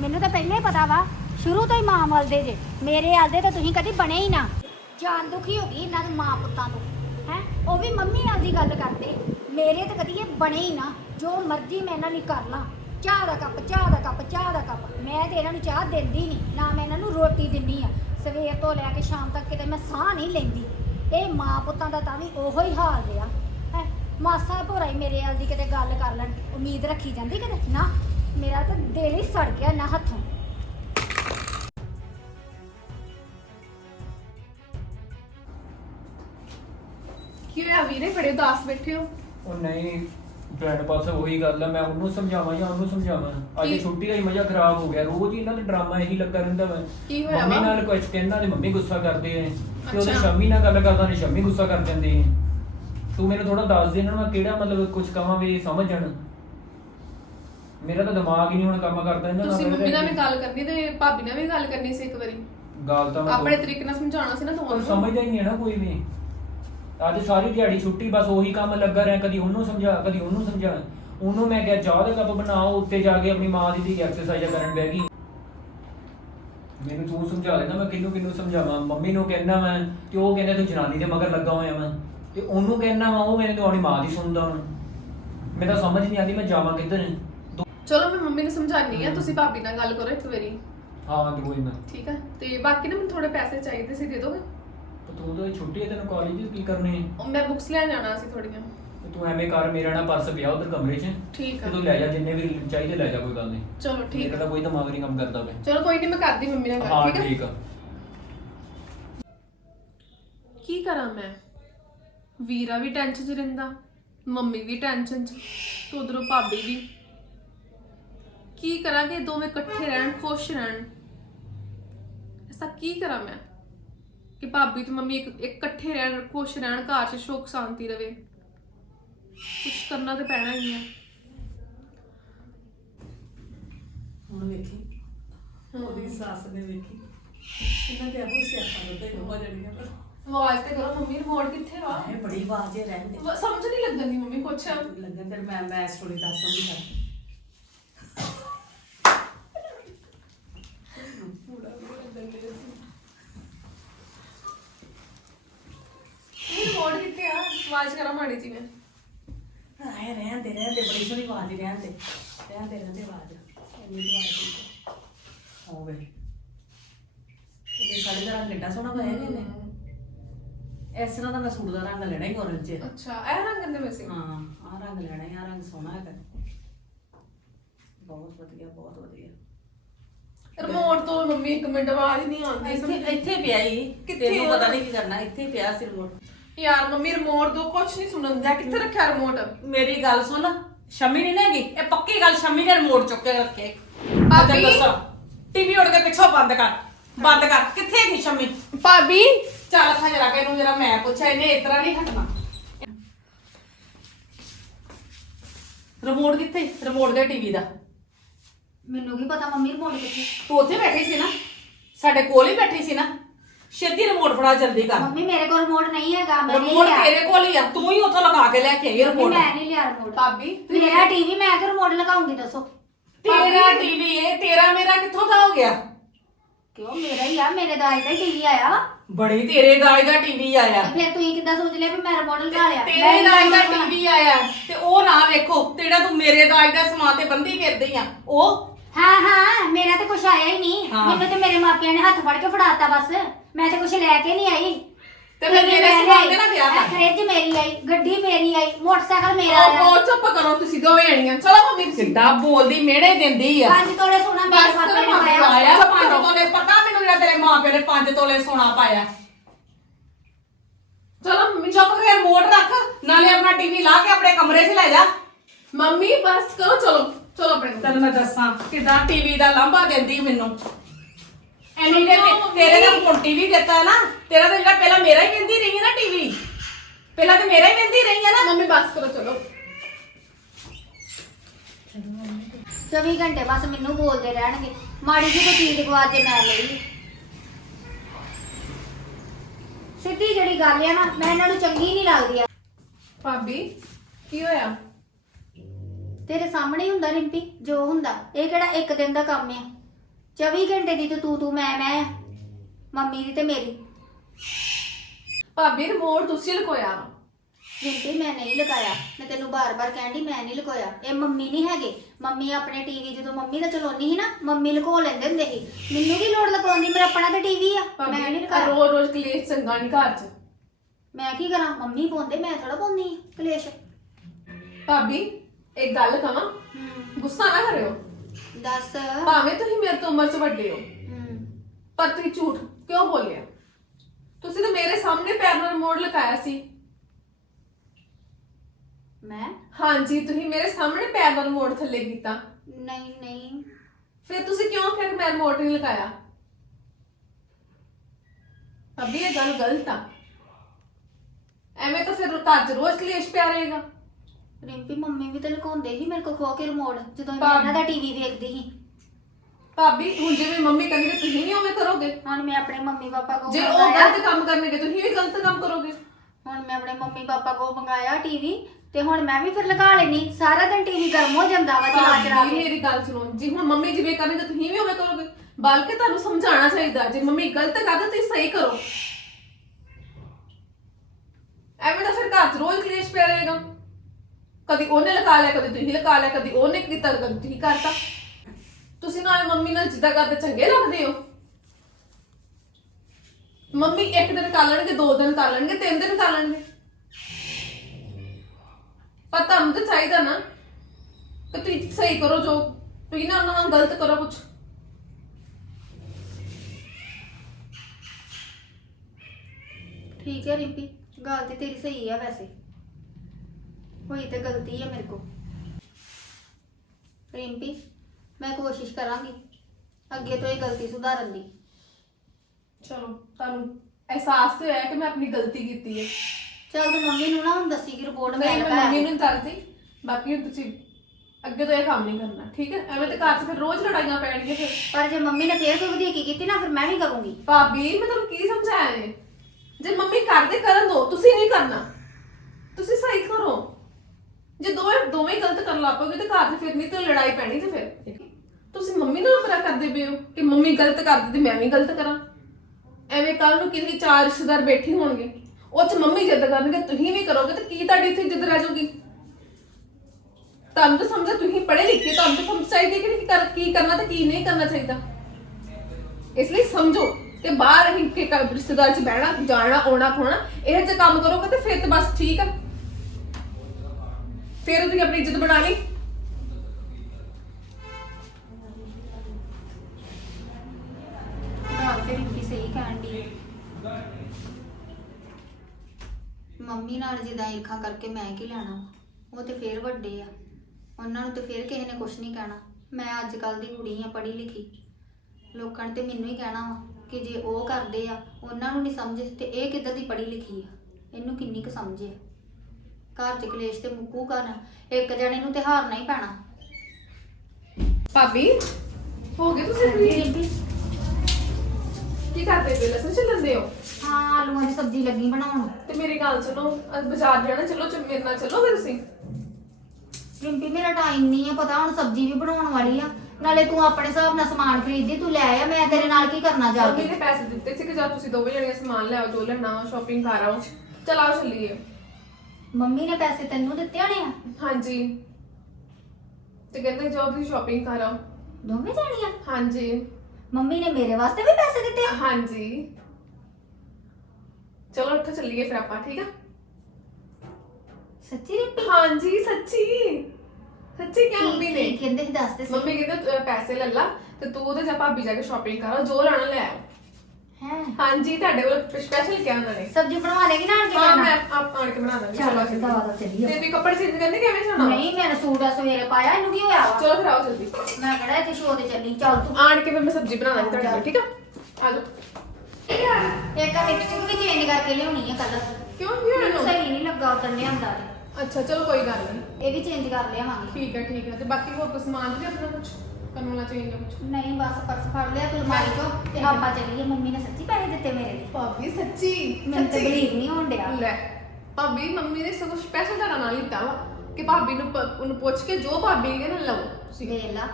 ਮੈਨੂੰ ਤਾਂ ਪਹਿਲਾਂ ਹੀ ਪਤਾ ਵਾ, ਸ਼ੁਰੂ ਤੋਂ ਹੀ ਮਾਂ ਵੱਲਦੇ ਜੇ। ਮੇਰੇ ਆਲਦੇ ਤਾਂ ਤੁਸੀਂ ਕਦੀ ਬਣੇ ਹੀ ਨਾ। ਜਾਨ ਦੁਖੀ ਹੋ ਗਈ ਇਹਨਾਂ ਦੇ ਮਾਂ ਪੁੱਤਾਂ ਤੋਂ ਹੈ। ਉਹ ਵੀ ਮੰਮੀ ਨਾਲ ਦੀ ਗੱਲ ਕਰਦੇ, ਮੇਰੇ ਤਾਂ ਕਦੀ ਇਹ ਬਣੇ ਹੀ ਨਾ। ਜੋ ਮਰਜ਼ੀ ਮੈਂ ਇਹਨਾਂ ਲਈ ਕਰ ਲਾਂ, ਚਾਹ ਦਾ ਕੱਪ, ਚਾਹ ਦਾ ਕੱਪ, ਚਾਹ ਦਾ ਕੱਪ। ਮੈਂ ਤੇ ਇਹਨਾਂ ਨੂੰ ਚਾਹ ਦਿੰਦੀ ਨਹੀਂ, ਨਾ ਮੈਂ ਇਹਨਾਂ ਨੂੰ ਰੋਟੀ ਦਿੰਦੀ ਆ। ਸਵੇਰ ਤੋਂ ਲੈ ਕੇ ਸ਼ਾਮ ਤੱਕ ਕਿਤੇ ਮੈਂ ਸਾਹ ਨਹੀਂ ਲੈਂਦੀ। ਇਹ ਮਾਂ ਪੁੱਤਾਂ ਦਾ ਤਾਂ ਵੀ ਉਹੋ ਹੀ ਹਾਲ ਰਿਹਾ ਹੈ। ਮਾਸਾ ਭੋਰਾ ਹੀ ਮੇਰੇ ਨਾਲ ਦੀ ਕਿਤੇ ਗੱਲ ਕਰ ਲੈਣ ਉਮੀਦ ਰੱਖੀ ਜਾਂਦੀ ਕਿਤੇ ਨਾ। ਮੇਰਾ ਤਾਂ ਦਿਲ ਹੀ ਸੜ ਗਿਆ ਨਾ ਹੱਥੋਂ। ਕੀ ਹੋਇਆ ਵੀਰੇ, ਬੜੇ ਉਦਾਸ ਬੈਠੇ ਹੋ? ਉਹ ਨਹੀਂ ਬ੍ਰੈਂਡ ਪਾਸ ਉਹੀ ਗੱਲ ਆ। ਮੈਂ ਉਹਨੂੰ ਸਮਝਾਵਾਂ ਜਾਂ ਉਹਨੂੰ ਸਮਝਾਵਾਂ? ਅੱਜ ਕੀ? ਛੁੱਟੀ ਦਾ ਹੀ ਮਜ਼ਾ ਖਰਾਬ ਹੋ ਗਿਆ। ਰੋਜ਼ ਹੀ ਇਹਨਾਂ ਦਾ ਡਰਾਮਾ ਇਹੀ ਲੱਗਾ ਰਹਿੰਦਾ ਵਾ। ਕੀ ਹੋਇਆ ਮੰਮੀ ਵਾ? ਨਾਲ ਕੁਝ ਕਹਿੰਦਾ ਤੇ ਮੰਮੀ ਗੁੱਸਾ ਕਰਦੇ ਐ, ਤੇ ਉਹਦੇ ਅੱਛਾ। ਸ਼ੰਮੀ ਨਾਲ ਗੱਲ ਕਰਦਾ ਨੇ ਸ਼ੰਮੀ ਗੁੱਸਾ ਕਰ ਜਾਂਦੀ ਐ। ਤੂੰ ਮੈਨੂੰ ਥੋੜਾ ਦੱਸ ਦੇ ਇਹਨਾਂ ਨੂੰ, ਮੈਂ ਕਿਹੜਾ ਮਤਲਬ ਕੁਝ ਕਹਾਂ ਵੀ ਇਹ ਸਮਝ ਜਾਣ। ਮੇਰਾ ਤਾਂ ਦਿਮਾਗ ਹੀ ਨਹੀਂ ਹੁਣ ਕੰਮ ਕਰਦਾ ਇਹਨਾਂ ਤੁਸੀਂ ਨਾਲ। ਮੰਮੀ ਨਾਲ ਵੀ ਗੱਲ ਕਰਨੀ ਤੇ ਭਾਬੀ ਨਾਲ ਵੀ ਗੱਲ ਕਰਨੀ ਸੀ ਇੱਕ ਵਾਰੀ। ਗੱਲ ਤਾਂ ਮੈਂ ਆਪਣੇ ਤਰੀਕੇ ਨਾਲ ਸਮਝਾਉਣਾ ਸੀ ਨਾ ਦੋਵਾਂ ਪਰ ਨੂੰ। ਸਮਝਦਾ ਹੀ ਨਹੀਂ ਹੈ ਨਾ ਕੋਈ ਵੀ। ਅੱਜ ਸਾਰੀ ਦਿਹਾੜੀ ਛੁੱਟੀ, ਬਸ ਉਹੀ ਕੰਮ ਲੱਗਾ ਰਿਹਾ, ਕਦੀ ਉਹਨੂੰ ਸਮਝਾ ਕਦੀ ਉਹਨੂੰ ਸਮਝਾ। ਉਹਨੂੰ ਮੈਂ ਕਿਹਾ ਚਾਹ ਦਾ ਕੱਪ ਬਣਾਓ, ਉੱਤੇ ਜਾ ਕੇ ਆਪਣੀ ਮਾਂ ਦੀ ਐਕਸਰਸਾਈਜ਼ ਕਰਨ ਬਹਿ ਗਈ। ਮੈਨੂੰ ਤੂੰ ਸਮਝਾ ਲੈਂਦਾ, ਮੈਂ ਕਿਹਨੂੰ ਸਮਝਾਵਾਂ? ਮੰਮੀ ਨੂੰ ਕਹਿੰਦਾ ਮੈਂ ਤੇ ਉਹ ਕਹਿੰਦਾ ਤੂੰ ਜਨਾਨੀ ਦੇ ਮਗਰ ਲੱਗਾ ਹੋਇਆ ਮੈਂ, ਤੇ ਉਹਨੂੰ ਕਹਿੰਦਾ ਮੈਂ, ਉਹ ਕਹਿੰਦਾ ਤੂੰ ਆਪਣੀ ਮਾਂ ਦੀ ਸੁਣਦਾ ਮੈਂ। ਮੈਨੂੰ ਤਾਂ ਸਮਝ ਨਹੀਂ ਆਉਂਦੀ ਮੈਂ ਜਾਵਾਂ ਕਿੱਧਰ। ਚਲੋ ਮੈਂ ਮੰਮੀ ਨੂੰ ਸਮਝਾਣੀ ਆ, ਤੁਸੀਂ ਭਾਬੀ ਨਾਲ ਗੱਲ ਕਰੋ ਇੱਕ ਵਾਰੀ। ਹਾਂ ਕੋਈ ਨਾ। ਠੀਕ ਹੈ, ਤੇ ਬਾਕੀ ਨਾ ਮੈਨੂੰ ਥੋੜੇ ਪੈਸੇ ਚਾਹੀਦੇ ਸੀ, ਦੇ ਦੋਗੇ? ਤੂੰ ਤਾਂ ਛੁੱਟੀ ਹੈ, ਤੈਨੂੰ ਕਾਲਜ ਕੀ ਕਰਨੀ ਹੈ? ਉਹ ਮੈਂ ਬੁੱਕਸ ਲੈਣ ਜਾਣਾ ਸੀ ਥੋੜੀਆਂ। ਤੇ ਤੂੰ ਐਵੇਂ ਕਰ, ਮੇਰਾ ਨਾ ਪਰਸ ਪਿਆ ਉਧਰ ਕਮਰੇ 'ਚ, ਠੀਕ ਤੇ ਆ, ਤੂੰ ਲੈ ਜਾ ਜਿੰਨੇ ਵੀ ਚਾਹੀਦੇ ਲੈ ਜਾ, ਕੋਈ ਗੱਲ ਨਹੀਂ। ਚਲੋ ਠੀਕ ਮੇਰਾ ਆ, ਤਾਂ ਕੋਈ ਦਿਮਾਗ ਨਹੀਂ ਕੰਮ ਕਰਦਾ ਪਿਆ। ਚਲੋ ਕੋਈ ਨਹੀਂ, ਮੈਂ ਕਰਦੀ ਮੰਮੀ ਨਾਲ ਹਾਂ ਗੱਲ। ਠੀਕ ਹੈ, ਠੀਕ ਆ। ਕੀ ਕਰਾਂ ਮੈਂ? ਵੀਰਾ ਵੀ ਟੈਨਸ਼ਨ 'ਚ ਰਹਿੰਦਾ, ਮੰਮੀ ਵੀ ਟੈਨਸ਼ਨ 'ਚ, ਤੇ ਉਧਰੋਂ ਭਾਬੀ ਵੀ। ਕੀ ਕਰਾਂ ਕਿ ਦੋਵੇਂ ਇਕੱਠੇ ਰਹਿਣ, ਖੁਸ਼ ਰਹਿਣ? ਐਸਾ ਕੀ ਕਰਾਂ ਮੈਂ ਕਿ ਭਾਬੀ ਤੇ ਮੰਮੀ ਇੱਕ ਇਕੱਠੇ ਰਹਿਣ, ਖੁਸ਼ ਰਹਿਣ, ਘਰ 'ਚ ਸੁੱਖ ਸ਼ਾਂਤੀ ਰਵੇ? ਕੁਛ ਕਰਨਾ ਤੇ ਪੈਣਾ ਹੀ ਹੈ। ਹੁਣ ਵੇਖੀ ਉਹਦੀ ਸੱਸ ਨੇ ਵੇਖੀ ਇਹਨਾਂ ਦੇ ਆਪੋ ਸਿਆਪਾ ਦੇ ਤੇ ਹੋ ਜੜੀਆਂ ਆਵਾਜ਼ ਤੇ ਕਰੋ ਮੰਮੀ, ਰਿਮੋਟ ਕਿੱਥੇ ਵਾ? ਹੈ ਬੜੀ ਆਵਾਜ਼ ਹੈ ਰਹਿੰਦੇ ਸਮਝ ਨਹੀਂ ਲੱਗਣ ਦੀ ਮੰਮੀ ਕੁਛ। ਲੱਗਣ ਤੇ ਮੈਂ ਸਟੋਰੀ ਦੱਸਾਂਗੀ ਸਰ। ਰਿਮੋਟ ਕਿੱਥੇ ਆ? ਆਵਾਜ਼ ਕਰਾਂ ਮਾੜੀ ਜੀ ਮੈਂ। ਆਏ ਰਹਿੰਦੇ ਬੜੀ ਸੋਹਣੀ ਆਵਾਜ਼ ਹੀ ਰਹਿੰਦੇ ਆਵਾਜ਼ ਇੰਨੀ ਆਵਾਜ਼ ਹੋਵੇ। ਇਹ ਸਾਡੇ ਦਾ ਰੰਗ ਕਿੱਡਾ ਸੋਹਣਾ ਪਾਇਆ ਨੇ ਇਸ ਤਰ੍ਹਾਂ ਦਾ ਮੈਂ ਸੂਟ ਦਾ ਰੰਗ ਲੈਣਾ ਹੀ ਔਰੰਜ ਚ। ਅੱਛਾ, ਇਹ ਰੰਗ ਦੇ ਵੈਸੇ। ਹਾਂ ਆਹ ਰੰਗ ਲੈਣਾ ਹੈ, ਆਹ ਰੰਗ ਸੋਹਣਾ ਹੈਗਾ, ਬਹੁਤ ਵਧੀਆ। ਰਿਮੋਟ ਤੋਂ ਮੰਮੀ 1 ਮਿੰਟ ਆਵਾਜ਼ ਹੀ ਨਹੀਂ ਆਉਂਦੀ। ਇੱਥੇ ਪਿਆ ਹੀ, ਕਿੱਥੇ ਤੈਨੂੰ ਆ? ਪਤਾ ਨਹੀਂ ਕੀ ਕਰਨਾ, ਇੱਥੇ ਪਿਆ ਸੀ ਰਿਮੋਟ। ਯਾਰ ਮੰਮੀ ਰਿਮੋਟ ਦੋ, ਕੁਛ ਨਹੀਂ ਸੁਣਨ ਦਿਆ। ਕਿੱਥੇ ਰੱਖਿਆ ਰਿਮੋਟ? ਮੇਰੀ ਗੱਲ ਸੁਣ, ਸ਼ਮੀ ਨਹੀਂ ਹੈਗੀ, ਇਹ ਪੱਕੀ ਗੱਲ, ਸ਼ਮੀ ਨੇ ਰਿਮੋਟ ਚੁੱਕ ਕੇ ਰੱਖੇ। ਭਾਬੀ? ਟੀਵੀ ਉੱਡ ਕੇ ਪਿੱਛੋਂ ਬੰਦ ਕਰ। ਕਿੱਥੇ ਹੈਗੀ ਸ਼ਮੀ? ਭਾਬੀ ਚੱਲ ਖਾ ਜਰਾ ਕੇ ਇਹਨੂੰ, ਜਰਾ ਮੈਂ ਪੁੱਛਿਆ, ਇਹਨੇ ਇਸ ਤਰ੍ਹਾਂ ਨਹੀਂ ਹਟਣਾ। ਰਿਮੋਟ ਕਿੱਥੇ? ਰਿਮੋਟ ਦੇ ਟੀਵੀ ਦਾ। ਮੈਨੂੰ ਕੀ ਪਤਾ ਮੰਮੀ ਰਿਮੋਟ ਕਿੱਥੇ? ਤੂੰ ਉੱਥੇ ਬੈਠੀ ਸੀ ਨਾ, ਸਾਡੇ ਕੋਲ ਹੀ ਬੈਠੀ ਸੀ ਨਾ। ਛੇਤੀ ਰਿਮੋਟ ਫੜਾ, ਜਲਦੀ ਕਰ। ਮੰਮੀ ਮੇਰੇ ਕੋਲ ਰਿਮੋਟ ਨਹੀਂ ਹੈਗਾ, ਮੈਂ ਨਹੀਂ ਰਿਮੋਟ ਲਿਆ। ਤੇਰੇ ਕੋਲ ਹੀ ਆ, ਤੂੰ ਹੀ ਉੱਥੋਂ ਲਗਾ ਕੇ ਲੈ ਕੇ ਆਈ ਮੰਮੀ ਰਿਮੋਟ। ਮੈਂ ਨਹੀਂ ਲਿਆ ਰਿਮੋਟ। ਭਾਬੀ ਮੇਰਾ ਟੀਵੀ, ਮੈਂ ਕਿ ਰਿਮੋਟ ਲਗਾਉਂਗੀ ਦੱਸੋ? ਤੇਰਾ ਟੀਵੀ ਏ, ਤੇਰਾ ਮੇਰਾ ਕਿੱਥੋਂ ਦਾ ਹੋ ਗਿਆ? ਕਿਉਂ ਮੇਰਾ ਹੀ ਆ, ਮੇਰੇ ਦਾਜ ਦਾ ਟੀਵੀ ਆਇਆ ਵਾ। ਬੜੀ ਤੇਰੇ ਦਾਜ ਦਾ ਟੀਵੀ ਆਇਆ। ਤੇ ਫਿਰ ਤੁਸੀਂ ਕਿੱਦਾਂ ਸੋਚ ਲਿਆ ਵੀ ਮੈਂ ਰਿਮੋਟ ਲਗਾ ਲਿਆ? ਤੇਰੇ ਦਾਜ ਦਾ ਟੀਵੀ ਆਇਆ ਤੇ ਉਹ ਨਾ ਵੇਖੋ, ਤੇਰਾ ਤੂੰ ਮੇਰੇ ਦਾਜ ਦਾ ਸਮਾਨ ਤੇ ਬੰਦੀ ਫਿਰਦੀ ਆ। ਉਹ ਹਾਂ ਮੇਰਾ ਤੇ ਕੁਛ ਆਇਆ ਹੀ ਨਹੀਂ। ਹਾਂ। ਮੈਨੂੰ ਤੇ ਮੇਰੇ ਮਾਪਿਆਂ ਨੇ ਹੱਥ ਫੜ ਕੇ ਫੜਾਤਾ ਬਸ। ਮੈਂ ਤੇ ਕੁਛ ਲੈ ਕੇ ਨਹੀਂ ਆਈ। ਤੇ ਫਿਰ ਮੇਰੇ ਸਮਾਨ ਤੇ ਨਾ ਵਿਆਹ ਕਰ। ਫਰਿੱਜ ਮੇਰੀ ਆਈ, ਗੱਡੀ ਮੇਰੀ ਆਈ, ਮੋਟਰਸਾਈਕਲ ਮੇਰਾ ਉਹ ਆਇਆ। ਬਹੁਤ ਚੁੱਪ ਕਰੋ ਤੁਸੀਂ ਦੋਵੇਂ ਆਣੀਆਂ। ਚਲੋ ਮੰਮੀ ਤੁਸੀਂ। ਕਿੱਦਾਂ ਬੋਲਦੀ, ਮਿਹਣੇ ਦਿੰਦੀ ਆ। 5 ਤੋਲੇ ਸੋਨਾ ਮੇਰੇ ਬਸ ਮਾਪਿਆਂ ਨੇ ਕਰੋ, ਪਾਇਆ। ਆਇਆ 5 ਤੋਲੇ, ਪਤਾ ਮੈਨੂੰ ਜਿਹੜਾ ਤੇਰੇ ਮਾਪਿਆਂ ਨੇ 5 ਤੋਲੇ ਸੋਨਾ ਪਾਇਆ। ਚਲੋ ਮੰਮੀ ਚੁੱਪ ਕਰਕੇ ਰਿਮੋਟ ਰੱਖ, ਨਾਲੇ ਆਪਣਾ ਟੀਵੀ ਲਾ ਕੇ ਆਪਣੇ ਕਮਰੇ 'ਚ ਲੈ ਜਾ। ਮੰਮੀ ਬਸ ਕਰੋ, ਚਲੋ ਆਪਣੇ ਘਰ। ਤੈਨੂੰ ਮੈਂ ਦੱਸਾਂ ਕਿਦਾਂ ਟੀਵੀ ਦਾ ਲਾਂਭਾ ਦਿੰਦੀ ਮੈਨੂੰ। ਐਨੀ ਦੇ ਤੇਰੇ ਦਾ ਹੁਣ ਟੀਵੀ ਦਿੱਤਾ ਨਾ, ਤੇਰਾ ਤਾਂ ਜਿਹੜਾ ਪਹਿਲਾਂ ਮੇਰਾ ਹੀ ਕਹਿੰਦੀ ਰਹੀ ਹੈ ਨਾ ਟੀਵੀ, ਪਹਿਲਾਂ ਤੇ ਮੇਰਾ ਹੀ ਕਹਿੰਦੀ ਰਹੀ ਹੈ ਨਾ। ਮੰਮੀ ਬਸ ਕਰੋ, ਚਲੋ। 24 ਘੰਟੇ ਬਸ ਮੈਨੂੰ ਬੋਲਦੇ ਰਹਿਣਗੇ। ਮਾੜੀ ਜਿਹੀ ਕੋਈ ਚੀਜ਼ ਗਵਾ ਜੇ ਮੈਂ ਲਈ। ਸਿੱਧੀ ਜਿਹੜੀ ਗੱਲ ਆ ਨਾ, ਮੈਂ ਇਹਨਾਂ ਨੂੰ ਚੰਗੀ ਨਹੀਂ ਲੱਗਦੀ ਆ। ਭਾਬੀ ਕੀ ਹੋਇਆ? ਤੇਰੇ ਸਾਹਮਣੇ ਹੀ ਹੁੰਦਾ ਰਿੰਪੀ, ਜੋ ਹੁੰਦਾ। ਇਹ ਕਿਹੜਾ ਇੱਕ ਦਿਨ ਦਾ ਕੰਮ ਆ? 24 ਘੰਟੇ ਦੀ ਤੇ ਤੂੰ ਮੈਂ ਆ। ਮੰਮੀ ਦੀ ਤੇ ਮੇਰੀ। ਭਾਬੀ ਰਿਮੋਟ ਤੁਸੀਂ ਲੁਕੋਇਆ ਵਾ। ਰਿੰਪੀ ਮੈਂ ਨਹੀਂ ਲਗਾਇਆ, ਮੈਂ ਤੈਨੂੰ ਬਾਰ-ਬਾਰ ਕਹਿੰਦੀ ਮੈਂ ਨਹੀਂ ਲਗਾਇਆ। ਇਹ ਮੰਮੀ ਨਹੀਂ ਹੈਗੇ। ਮੰਮੀ ਆਪਣੇ ਟੀਵੀ ਜਦੋਂ ਮੰਮੀ ਦਾ ਚਲਾਉਣੀ ਸੀ ਨਾ, ਮੰਮੀ ਲੁਕੋ ਲੈਂਦੇ ਹੁੰਦੇ ਸੀ। ਮੈਨੂੰ ਕੀ ਲੋੜ ਲਗਾਉਣ ਦੀ, ਮੇਰਾ ਆਪਣਾ ਤੇ ਟੀਵੀ ਆ। ਮੈਂ ਨਹੀਂ ਭਾਬੀ ਲਗਾਇਆ। ਰੋਜ਼ ਕਲੇਸ਼ ਚੰਗਾ ਨਹੀਂ ਘਰ 'ਚ। ਮੈਂ ਕੀ ਕਰਾਂ? ਮੰਮੀ ਪਾਉਂਦੇ, ਮੈਂ ਥੋੜਾ ਪਾਉਂਦੀ ਆ ਕਲੇਸ਼। ਭਾਬੀ ਇੱਕ ਗੱਲ ਕਹਾਂ, ਗੁੱਸਾ ਨਾ ਕਰਿਓ। ਦੱਸ। ਭਾਵੇਂ ਤੁਸੀਂ ਮੇਰੇ ਤੋਂ ਉਮਰ 'ਚ ਵੱਡੇ ਹੋ, ਹੂੰ। ਪਰ ਤੁਸੀਂ ਝੂਠ ਕਿਉਂ ਬੋਲਿਆ? ਤੁਸੀਂ ਤਾਂ ਮੇਰੇ ਸਾਹਮਣੇ ਪੈਰ ਨਾਲ ਰਿਮੋਟ ਲਗਾਇਆ ਸੀ। ਮੈਂ ਹਾਂਜੀ, ਤੁਸੀਂ ਮੇਰੇ ਸਾਹਮਣੇ ਪੈਰ ਨਾਲ ਰਿਮੋਟ ਥੱਲੇ ਕੀਤਾ। ਨਹੀਂ ਫਿਰ ਤੁਸੀਂ ਕਿਉਂ ਕਿਹਾ ਕਿ ਮੈਂ ਰਿਮੋਟ ਨਹੀਂ ਲਗਾਇਆ? ਭਾਬੀ ਇਹ ਗੱਲ ਗਲਤ ਆ। ਐਵੇਂ ਤਾਂ ਫਿਰ ਘਰ 'ਚ ਰੋਜ਼ ਕਲੇਸ਼ ਪਿਆ ਰਹੇਗਾ। ਰਿੰਪੀ ਮੰਮੀ ਵੀ ਤਾਂ ਲੁਕਾਉਂਦੇ ਸੀ ਮੇਰੇ ਕੋਲ ਖੋ ਕੇ ਰਿਮੋਟ, ਜਦੋਂ ਮੈਂ ਭਾਬੀ- ਇਹਨਾਂ ਦਾ ਟੀਵੀ ਵੇਖਦੀ ਸੀ। ਭਾਬੀ ਹੁਣ ਜਿਵੇਂ ਮੰਮੀ ਕਹਿੰਦੀ ਤੁਸੀਂ ਨਹੀਂ ਉਵੇਂ ਕਰੋਗੇ। ਹੁਣ ਮੈਂ ਆਪਣੇ ਮੰਮੀ ਪਾਪਾ ਕੋਲ ਜੇ ਉਹ ਗਲਤ ਕੰਮ ਕਰਨਗੇ ਤੁਸੀਂ ਵੀ ਗਲਤ ਕੰਮ ਕਰੋਗੇ। ਹੁਣ ਮੈਂ ਆਪਣੇ ਮੰਮੀ ਪਾਪਾ ਕੋਲ ਮੰਗਾਇਆ ਟੀਵੀ ਤੇ ਹੁਣ ਮੈਂ ਵੀ ਫਿਰ ਲਗਾ ਲੈਣੀ। ਸਾਰਾ ਦਿਨ ਟੀਵੀ ਗਰਮ ਹੋ ਜਾਂਦਾ ਵਾ ਚਲਾ ਚਲਾ ਭਾਬੀ ਕੇ। ਮੇਰੀ ਗੱਲ ਸੁਣੋ, ਜੀ ਹੁਣ ਮੰਮੀ ਜਿਵੇਂ ਕਰਨਗੇ ਤੁਸੀਂ ਵੀ ਉਵੇਂ ਕਰੋਗੇ। ਬਲਕਿ ਤੁਹਾਨੂੰ ਸਮਝਾਉਣਾ ਚਾਹੀਦਾ, ਜੇ ਮੰਮੀ ਗਲਤ ਕਰਦੇ ਤੁਸੀਂ ਸਹੀ ਕਰੋ। ਐਵੇਂ ਤਾਂ ਫਿਰ ਘਰ 'ਚ ਰੋਜ਼ ਕਲੇਸ਼ ਪਿਆ ਰਹੇਗਾ। ਕਦੀ ਉਹਨੇ ਲਗਾ ਲਿਆ, ਕਦੀ ਤੁਸੀਂ ਲਗਾ ਲਿਆ, ਕਦੀ ਉਹਨੇ ਕੀਤਾ, ਕਦੀ ਤੁਸੀਂ ਕਰਤਾ। ਤੁਸੀਂ ਨਾਲ ਮੰਮੀ ਨਾਲ ਜਿੱਦਾਂ ਕਰਦੇ ਚੰਗੇ ਲੱਗਦੇ ਹੋ। ਮੰਮੀ ਇੱਕ ਦਿਨ ਕਰ ਲੈਣਗੇ, 2 ਦਿਨ ਕਰ ਲੈਣਗੇ, 3 ਦਿਨ ਕਰ ਲੈਣਗੇ, ਪਰ ਤੁਹਾਨੂੰ ਤਾਂ ਚਾਹੀਦਾ ਨਾ ਕਿ ਤੁਸੀਂ ਸਹੀ ਕਰੋ। ਜੋ ਤੁਸੀਂ ਨਾ ਉਹਨਾਂ ਨਾਲ ਗਲਤ ਕਰੋ ਕੁਛ। ਠੀਕ ਹੈ ਰਿੰਪੀ, ਗੱਲ ਤੇ ਤੇਰੀ ਸਹੀ ਆ। ਵੈਸੇ ਹੋਈ ਤੇ ਗਲਤੀ ਹੈ ਮੇਰੇ ਕੋ। ਰਿੰਪੀ ਮੈਂ ਕੋਸ਼ਿਸ਼ ਕਰਾਂਗੀ ਅੱਗੇ ਤੋਂ ਇਹ ਗਲਤੀ ਸੁਧਾਰਨ ਦੀ। ਚਲੋ ਤੁਹਾਨੂੰ ਅਹਿਸਾਸ ਤੇ ਹੋਇਆ ਕਿ ਮੈਂ ਆਪਣੀ ਗਲਤੀ ਕੀਤੀ ਹੈ। ਚੱਲ ਤੂੰ ਮੰਮੀ ਨੂੰ ਨਾ ਹੁਣ ਦੱਸੀ ਕਿ ਰਿਪੋਰਟ ਨਹੀਂ, ਮੈਂ ਮੈਂ ਮੰਮੀ ਲਗਾਇਆ। ਨੂੰ ਦੱਸਦੀ। ਬਾਕੀ ਹੁਣ ਤੁਸੀਂ ਅੱਗੇ ਤੋਂ ਇਹ ਕੰਮ ਨਹੀਂ ਕਰਨਾ, ਠੀਕ ਹੈ? ਐਵੇਂ ਤੇ ਘਰ 'ਚ ਫਿਰ ਰੋਜ਼ ਲੜਾਈਆਂ ਪੈਣਗੀਆਂ ਫਿਰ। ਪਰ ਜੇ ਮੰਮੀ ਨੇ ਫੇਰ ਕੋਈ ਵਧੀਕੀ ਕੀਤੀ ਨਾ ਫਿਰ ਮੈਂ ਵੀ ਕਰੂੰਗੀ। ਭਾਬੀ ਮੈਂ ਤੁਹਾਨੂੰ ਕੀ ਸਮਝਾਇਆ ਹੈ? ਜੇ ਮੰਮੀ ਕਰਦੇ ਕਰਨ ਦੋ, ਤੁਸੀਂ ਨਹੀਂ ਕਰਨਾ। ਤੁਸੀਂ ਸਹੀ ਕਰੋ। ਜੇ ਦੋਵੇਂ ਗਲਤ ਕਰਨ ਲੱਗ ਪਓਗੇ ਤੇ ਘਰ 'ਚ ਫਿਰ ਨਹੀਂ ਤੇ ਲੜਾਈ ਪੈਣੀ। ਤੇ ਫਿਰ ਤੁਸੀਂ ਮੰਮੀ ਨਾਲ ਬੁਰਾ ਕਰਦੇ ਪਏ ਹੋ ਕਿ ਮੰਮੀ ਗਲਤ ਕਰਦੀ ਤੇ ਮੈਂ ਵੀ ਗਲਤ ਕਰਾਂ। ਐਵੇਂ ਕੱਲ ਨੂੰ ਕਿਸੇ 4 ਰਿਸ਼ਤੇਦਾਰ ਬੈਠੇ ਹੋਣਗੇ, ਉਹ 'ਚ ਮੰਮੀ ਜਿੱਦ ਕਰਨਗੇ, ਤੁਸੀਂ ਵੀ ਕਰੋਗੇ ਤੇ ਕੀ ਤੁਹਾਡੀ ਇੱਥੇ ਜਿੱਦ ਰਹਿ ਜਾਊਗੀ? ਤੁਹਾਨੂੰ ਤਾਂ ਸਮਝੋ, ਤੁਸੀਂ ਪੜ੍ਹੇ ਲਿਖੇ, ਤੁਹਾਨੂੰ ਤਾਂ ਸਮਝ ਚਾਹੀਦੀ ਕਿ ਕੀ ਕਰਨਾ ਤੇ ਕੀ ਨਹੀਂ ਕਰਨਾ ਚਾਹੀਦਾ। ਇਸ ਲਈ ਸਮਝੋ ਤੇ ਬਾਹਰ ਅਸੀਂ ਕਿ ਰਿਸ਼ਤੇਦਾਰ 'ਚ ਬਹਿਣਾ, ਜਾਣਾ, ਆਉਣਾ, ਖਾਣਾ ਇਹੋ ਜਿਹੇ ਕੰਮ ਕਰੋਗੇ ਤੇ ਫਿਰ ਤੇ ਬਸ ਠੀਕ ਆ। ਫਿਰ ਤੁਸੀਂ ਆਪਣੀ ਇੱਜ਼ਤ ਬਣਾਣੀ। ਗੱਲ ਤੇ ਰਿੰਪੀ ਸਹੀ ਕਹਿਣ ਦੀ। ਮੰਮੀ ਨਾਲ ਜਿੱਦਾਂ ਈਰਖਾ ਕਰਕੇ ਮੈਂ ਕੀ ਲੈਣਾ? ਉਹ ਤੇ ਫੇਰ ਵੱਡੇ ਆ, ਉਹਨਾਂ ਨੂੰ ਤੇ ਫੇਰ ਕਿਸੇ ਨੇ ਕੁਛ ਨਹੀਂ ਕਹਿਣਾ। ਮੈਂ ਅੱਜ ਕੱਲ ਦੀ ਕੁੜੀ ਆ, ਪੜ੍ਹੀ ਲਿਖੀ। ਲੋਕਾਂ ਨੇ ਤੇ ਮੈਨੂੰ ਹੀ ਕਹਿਣਾ ਵਾ ਕਿ ਜੇ ਉਹ ਕਰਦੇ ਆ ਉਹਨਾਂ ਨੂੰ ਨਹੀਂ ਸਮਝ ਤੇ ਇਹ ਕਿੱਦਾਂ ਦੀ ਪੜ੍ਹੀ ਲਿਖੀ ਆ, ਇਹਨੂੰ ਕਿੰਨੀ ਕੁ ਸਮਝ ਆ। ਘਰ 'ਚ ਕਲੇਸ਼ ਤੇ ਮੁੱਕੂਗਾ ਨਾ, ਇੱਕ ਜਣੇ ਨੂੰ ਤੇ ਹਾਰਨਾ ਹੀ ਪੈਣਾ। ਭਾਬੀ ਹੋ ਗਏ ਤੁਸੀਂ free? ਰਿੰਪੀ ਕੀ ਕਰਦੇ ਪਏ? ਲਸਣ ਛਿੱਲਦੇ ਹੋ? ਹਾਂ, ਆਲੂਆਂ ਦੀ ਸਬਜ਼ੀ ਲੱਗੀ ਬਣਾਉਣ। ਤੇ ਮੇਰੀ ਗੱਲ ਸੁਣੋ, ਅੱਜ ਬਾਜ਼ਾਰ ਜਾਣਾ, ਚਲੋ ਮੇਰੇ ਨਾਲ ਚੱਲੋਗੇ ਤੁਸੀਂ? ਰਿੰਪੀ ਮੇਰਾ ਟਾਈਮ ਨਹੀਂ ਆ, ਪਤਾ ਹੁਣ ਸਬਜ਼ੀ ਵੀ ਬਣਾਉਣ ਵਾਲੀ ਆ। ਨਾਲੇ ਤੂੰ ਆਪਣੇ ਹਿਸਾਬ ਨਾਲ ਸਮਾਨ ਖਰੀਦਦੀ, ਤੂੰ ਲੈ ਆ, ਮੈਂ ਤੇਰੇ ਨਾਲ ਕੀ ਕਰਨਾ ਜਾ ਮੰਮੀ ਕੇ। ਨੇ ਪੈਸੇ ਦਿੱਤੇ ਸੀ ਕਿ ਜਾ ਤੁਸੀਂ ਦੋਵੇਂ ਜਣੇ ਸਮਾਨ ਲੈ ਆਓ, ਜੋ ਲੈਣਾ ਵਾ, ਸ਼ਾਪਿੰਗ ਕਰ ਆਓ। ਚਲ ਆਓ ਚੱਲੀਏ। ਮੰਮੀ ਨੇ ਪੈਸੇ ਤੈਨੂੰ ਦਿੱਤੇ ਹੋਣੇ ਆ? ਹਾਂਜੀ, ਤੇ ਕਹਿੰਦੇ ਜਾਓ ਤੁਸੀਂ ਸ਼ਾਪਿੰਗ ਕਰ ਆਓ। ਦੋਵੇਂ ਜਾਣੀਆਂ? ਹਾਂਜੀ ਮੰਮੀ ਨੇ ਮੇਰੇ ਵਾਸਤੇ ਵੀ ਪੈਸੇ ਦਿੱਤੇ ਆ? ਹਾਂਜੀ। ਚਲੋ ਉੱਠੋ ਚੱਲੀਏ ਫਿਰ ਆਪਾਂ, ਠੀਕ ਆ? ਸੱਚੀ ਰਿੰਪੀ? ਹਾਂਜੀ ਸੱਚੀ ਸੱਚੀ। ਕਿਆ ਮੰਮੀ ਨੇ? ਕੀ ਕਹਿੰਦੇ ਸੀ, ਦੱਸ ਦੇ। ਮੰਮੀ ਕਹਿੰਦੇ ਪੈਸੇ ਲੈ ਲਾ ਤੇ ਤੂੰ ਉਹਦੇ ਜਾ ਭਾਬੀ ਜਾ ਕੇ ਸ਼ਾਪਿੰਗ ਕਰੋ, ਜੋ ਲੈਣਾ ਲੈ ਆਓ। ਹੈ ਹਾਂਜੀ, ਤੁਹਾਡੇ ਕੋਲ ਸਪੈਸ਼ਲ ਕਿਹਾ ਉਹਨਾਂ ਨੇ। ਸਬਜ਼ੀ ਬਣਵਾ ਦੇਗੀ ਨਾ ਕਿ ਹਾਂ, ਮੈਂ ਆਪ ਆਣ ਕੇ ਬਣਾ ਦਾਂਗੀ। ਚਲੋ ਚਲੋ ਦਵਾ ਚੱਲੀਏ। ਤੇ ਵੀ ਕੱਪੜੇ ਚੇਂਜ ਕਰਨੇ ਕਿਵੇਂ ਜਾਣਾ? ਨਹੀਂ, ਮੇਰਾ ਸੂਟ ਆ ਸਵੇਰੇ ਪਾਇਆ, ਇਹਨੂੰ ਕੀ ਹੋਇਆ ਵਾ? ਚਲੋ ਫਿਰ ਆਓ ਜਲਦੀ। ਮੈਂ ਕਿਹੜਾ ਇੱਥੇ ਸ਼ੋਅ ਤੇ ਚੱਲੀ। ਚੱਲ ਤੂੰ। ਆਣ ਕੇ ਫਿਰ ਮੈਂ ਸਬਜ਼ੀ ਬਣਾ ਦਾਂਗੀ ਤੁਹਾਡੇ ਲਈ, ਠੀਕ ਆ? ਆ ਜਾਓ। ਇੱਕ ਲਿਪਸਟਿਕ ਵੀ ਚੇਂਜ ਕਰਕੇ ਲਿਆਉਣੀ ਆ ਕਲਰ। ਕਿਉਂ ਕੀ ਹੋਇਆ ਮੈਨੂੰ ਇਹਨੂੰ? ਸਹੀ ਨਹੀਂ ਲੱਗਾ ਉਦੋਂ ਲਿਆਂਦਾ ਤੇ। ਅੱਛਾ ਚਲੋ ਕੋਈ ਗੱਲ ਨਹੀਂ, ਇਹ ਵੀ ਚੇਂਜ ਕਰ ਲਿਆਵਾਂਗੇ। ਠੀਕ ਹੈ। ਤੇ ਬਾਕੀ ਹੋਰ ਕੋਈ ਸਮਾਨ ਵੀ ਆਪਣਾ ਕੁਝ ਕਰਨ ਵਾਲਾ ਚਾਹੀਦਾ ਕੁਝ? ਨਹੀਂ, ਬਸ ਪਰਸ ਫੜ ਲਿਆ ਤੂੰ ਅਲਮਾਰੀ ਚੋਂ ਤੇ ਆਪਾਂ ਚੱਲੀਏ। ਮੰਮੀ ਨੇ ਸੱਚੀ ਪੈਸੇ ਦਿੱਤੇ ਮੇਰੇ ਲਈ। ਭਾਬੀ ਸੱਚੀ? ਮੈਨੂੰ ਤਾਂ ਬਲੀਵ ਨਹੀਂ ਹੋਣ ਡਿਆ। ਲੈ ਭਾਬੀ, ਮੰਮੀ ਨੇ ਸਗੋਂ ਸਪੈਸ਼ਲ ਤੁਹਾਡਾ ਨਾਂ ਲਿੱਤਾ ਵਾ ਕਿ ਭਾਬੀ ਨੂੰ ਉਹਨੂੰ ਪੁੱਛ ਕੇ ਜੋ ਭਾਬੀ ਕਹਿੰਦੇ ਨਾ ਲਓ ਤੁਸੀਂ। ਵੇਖ ਲਾ,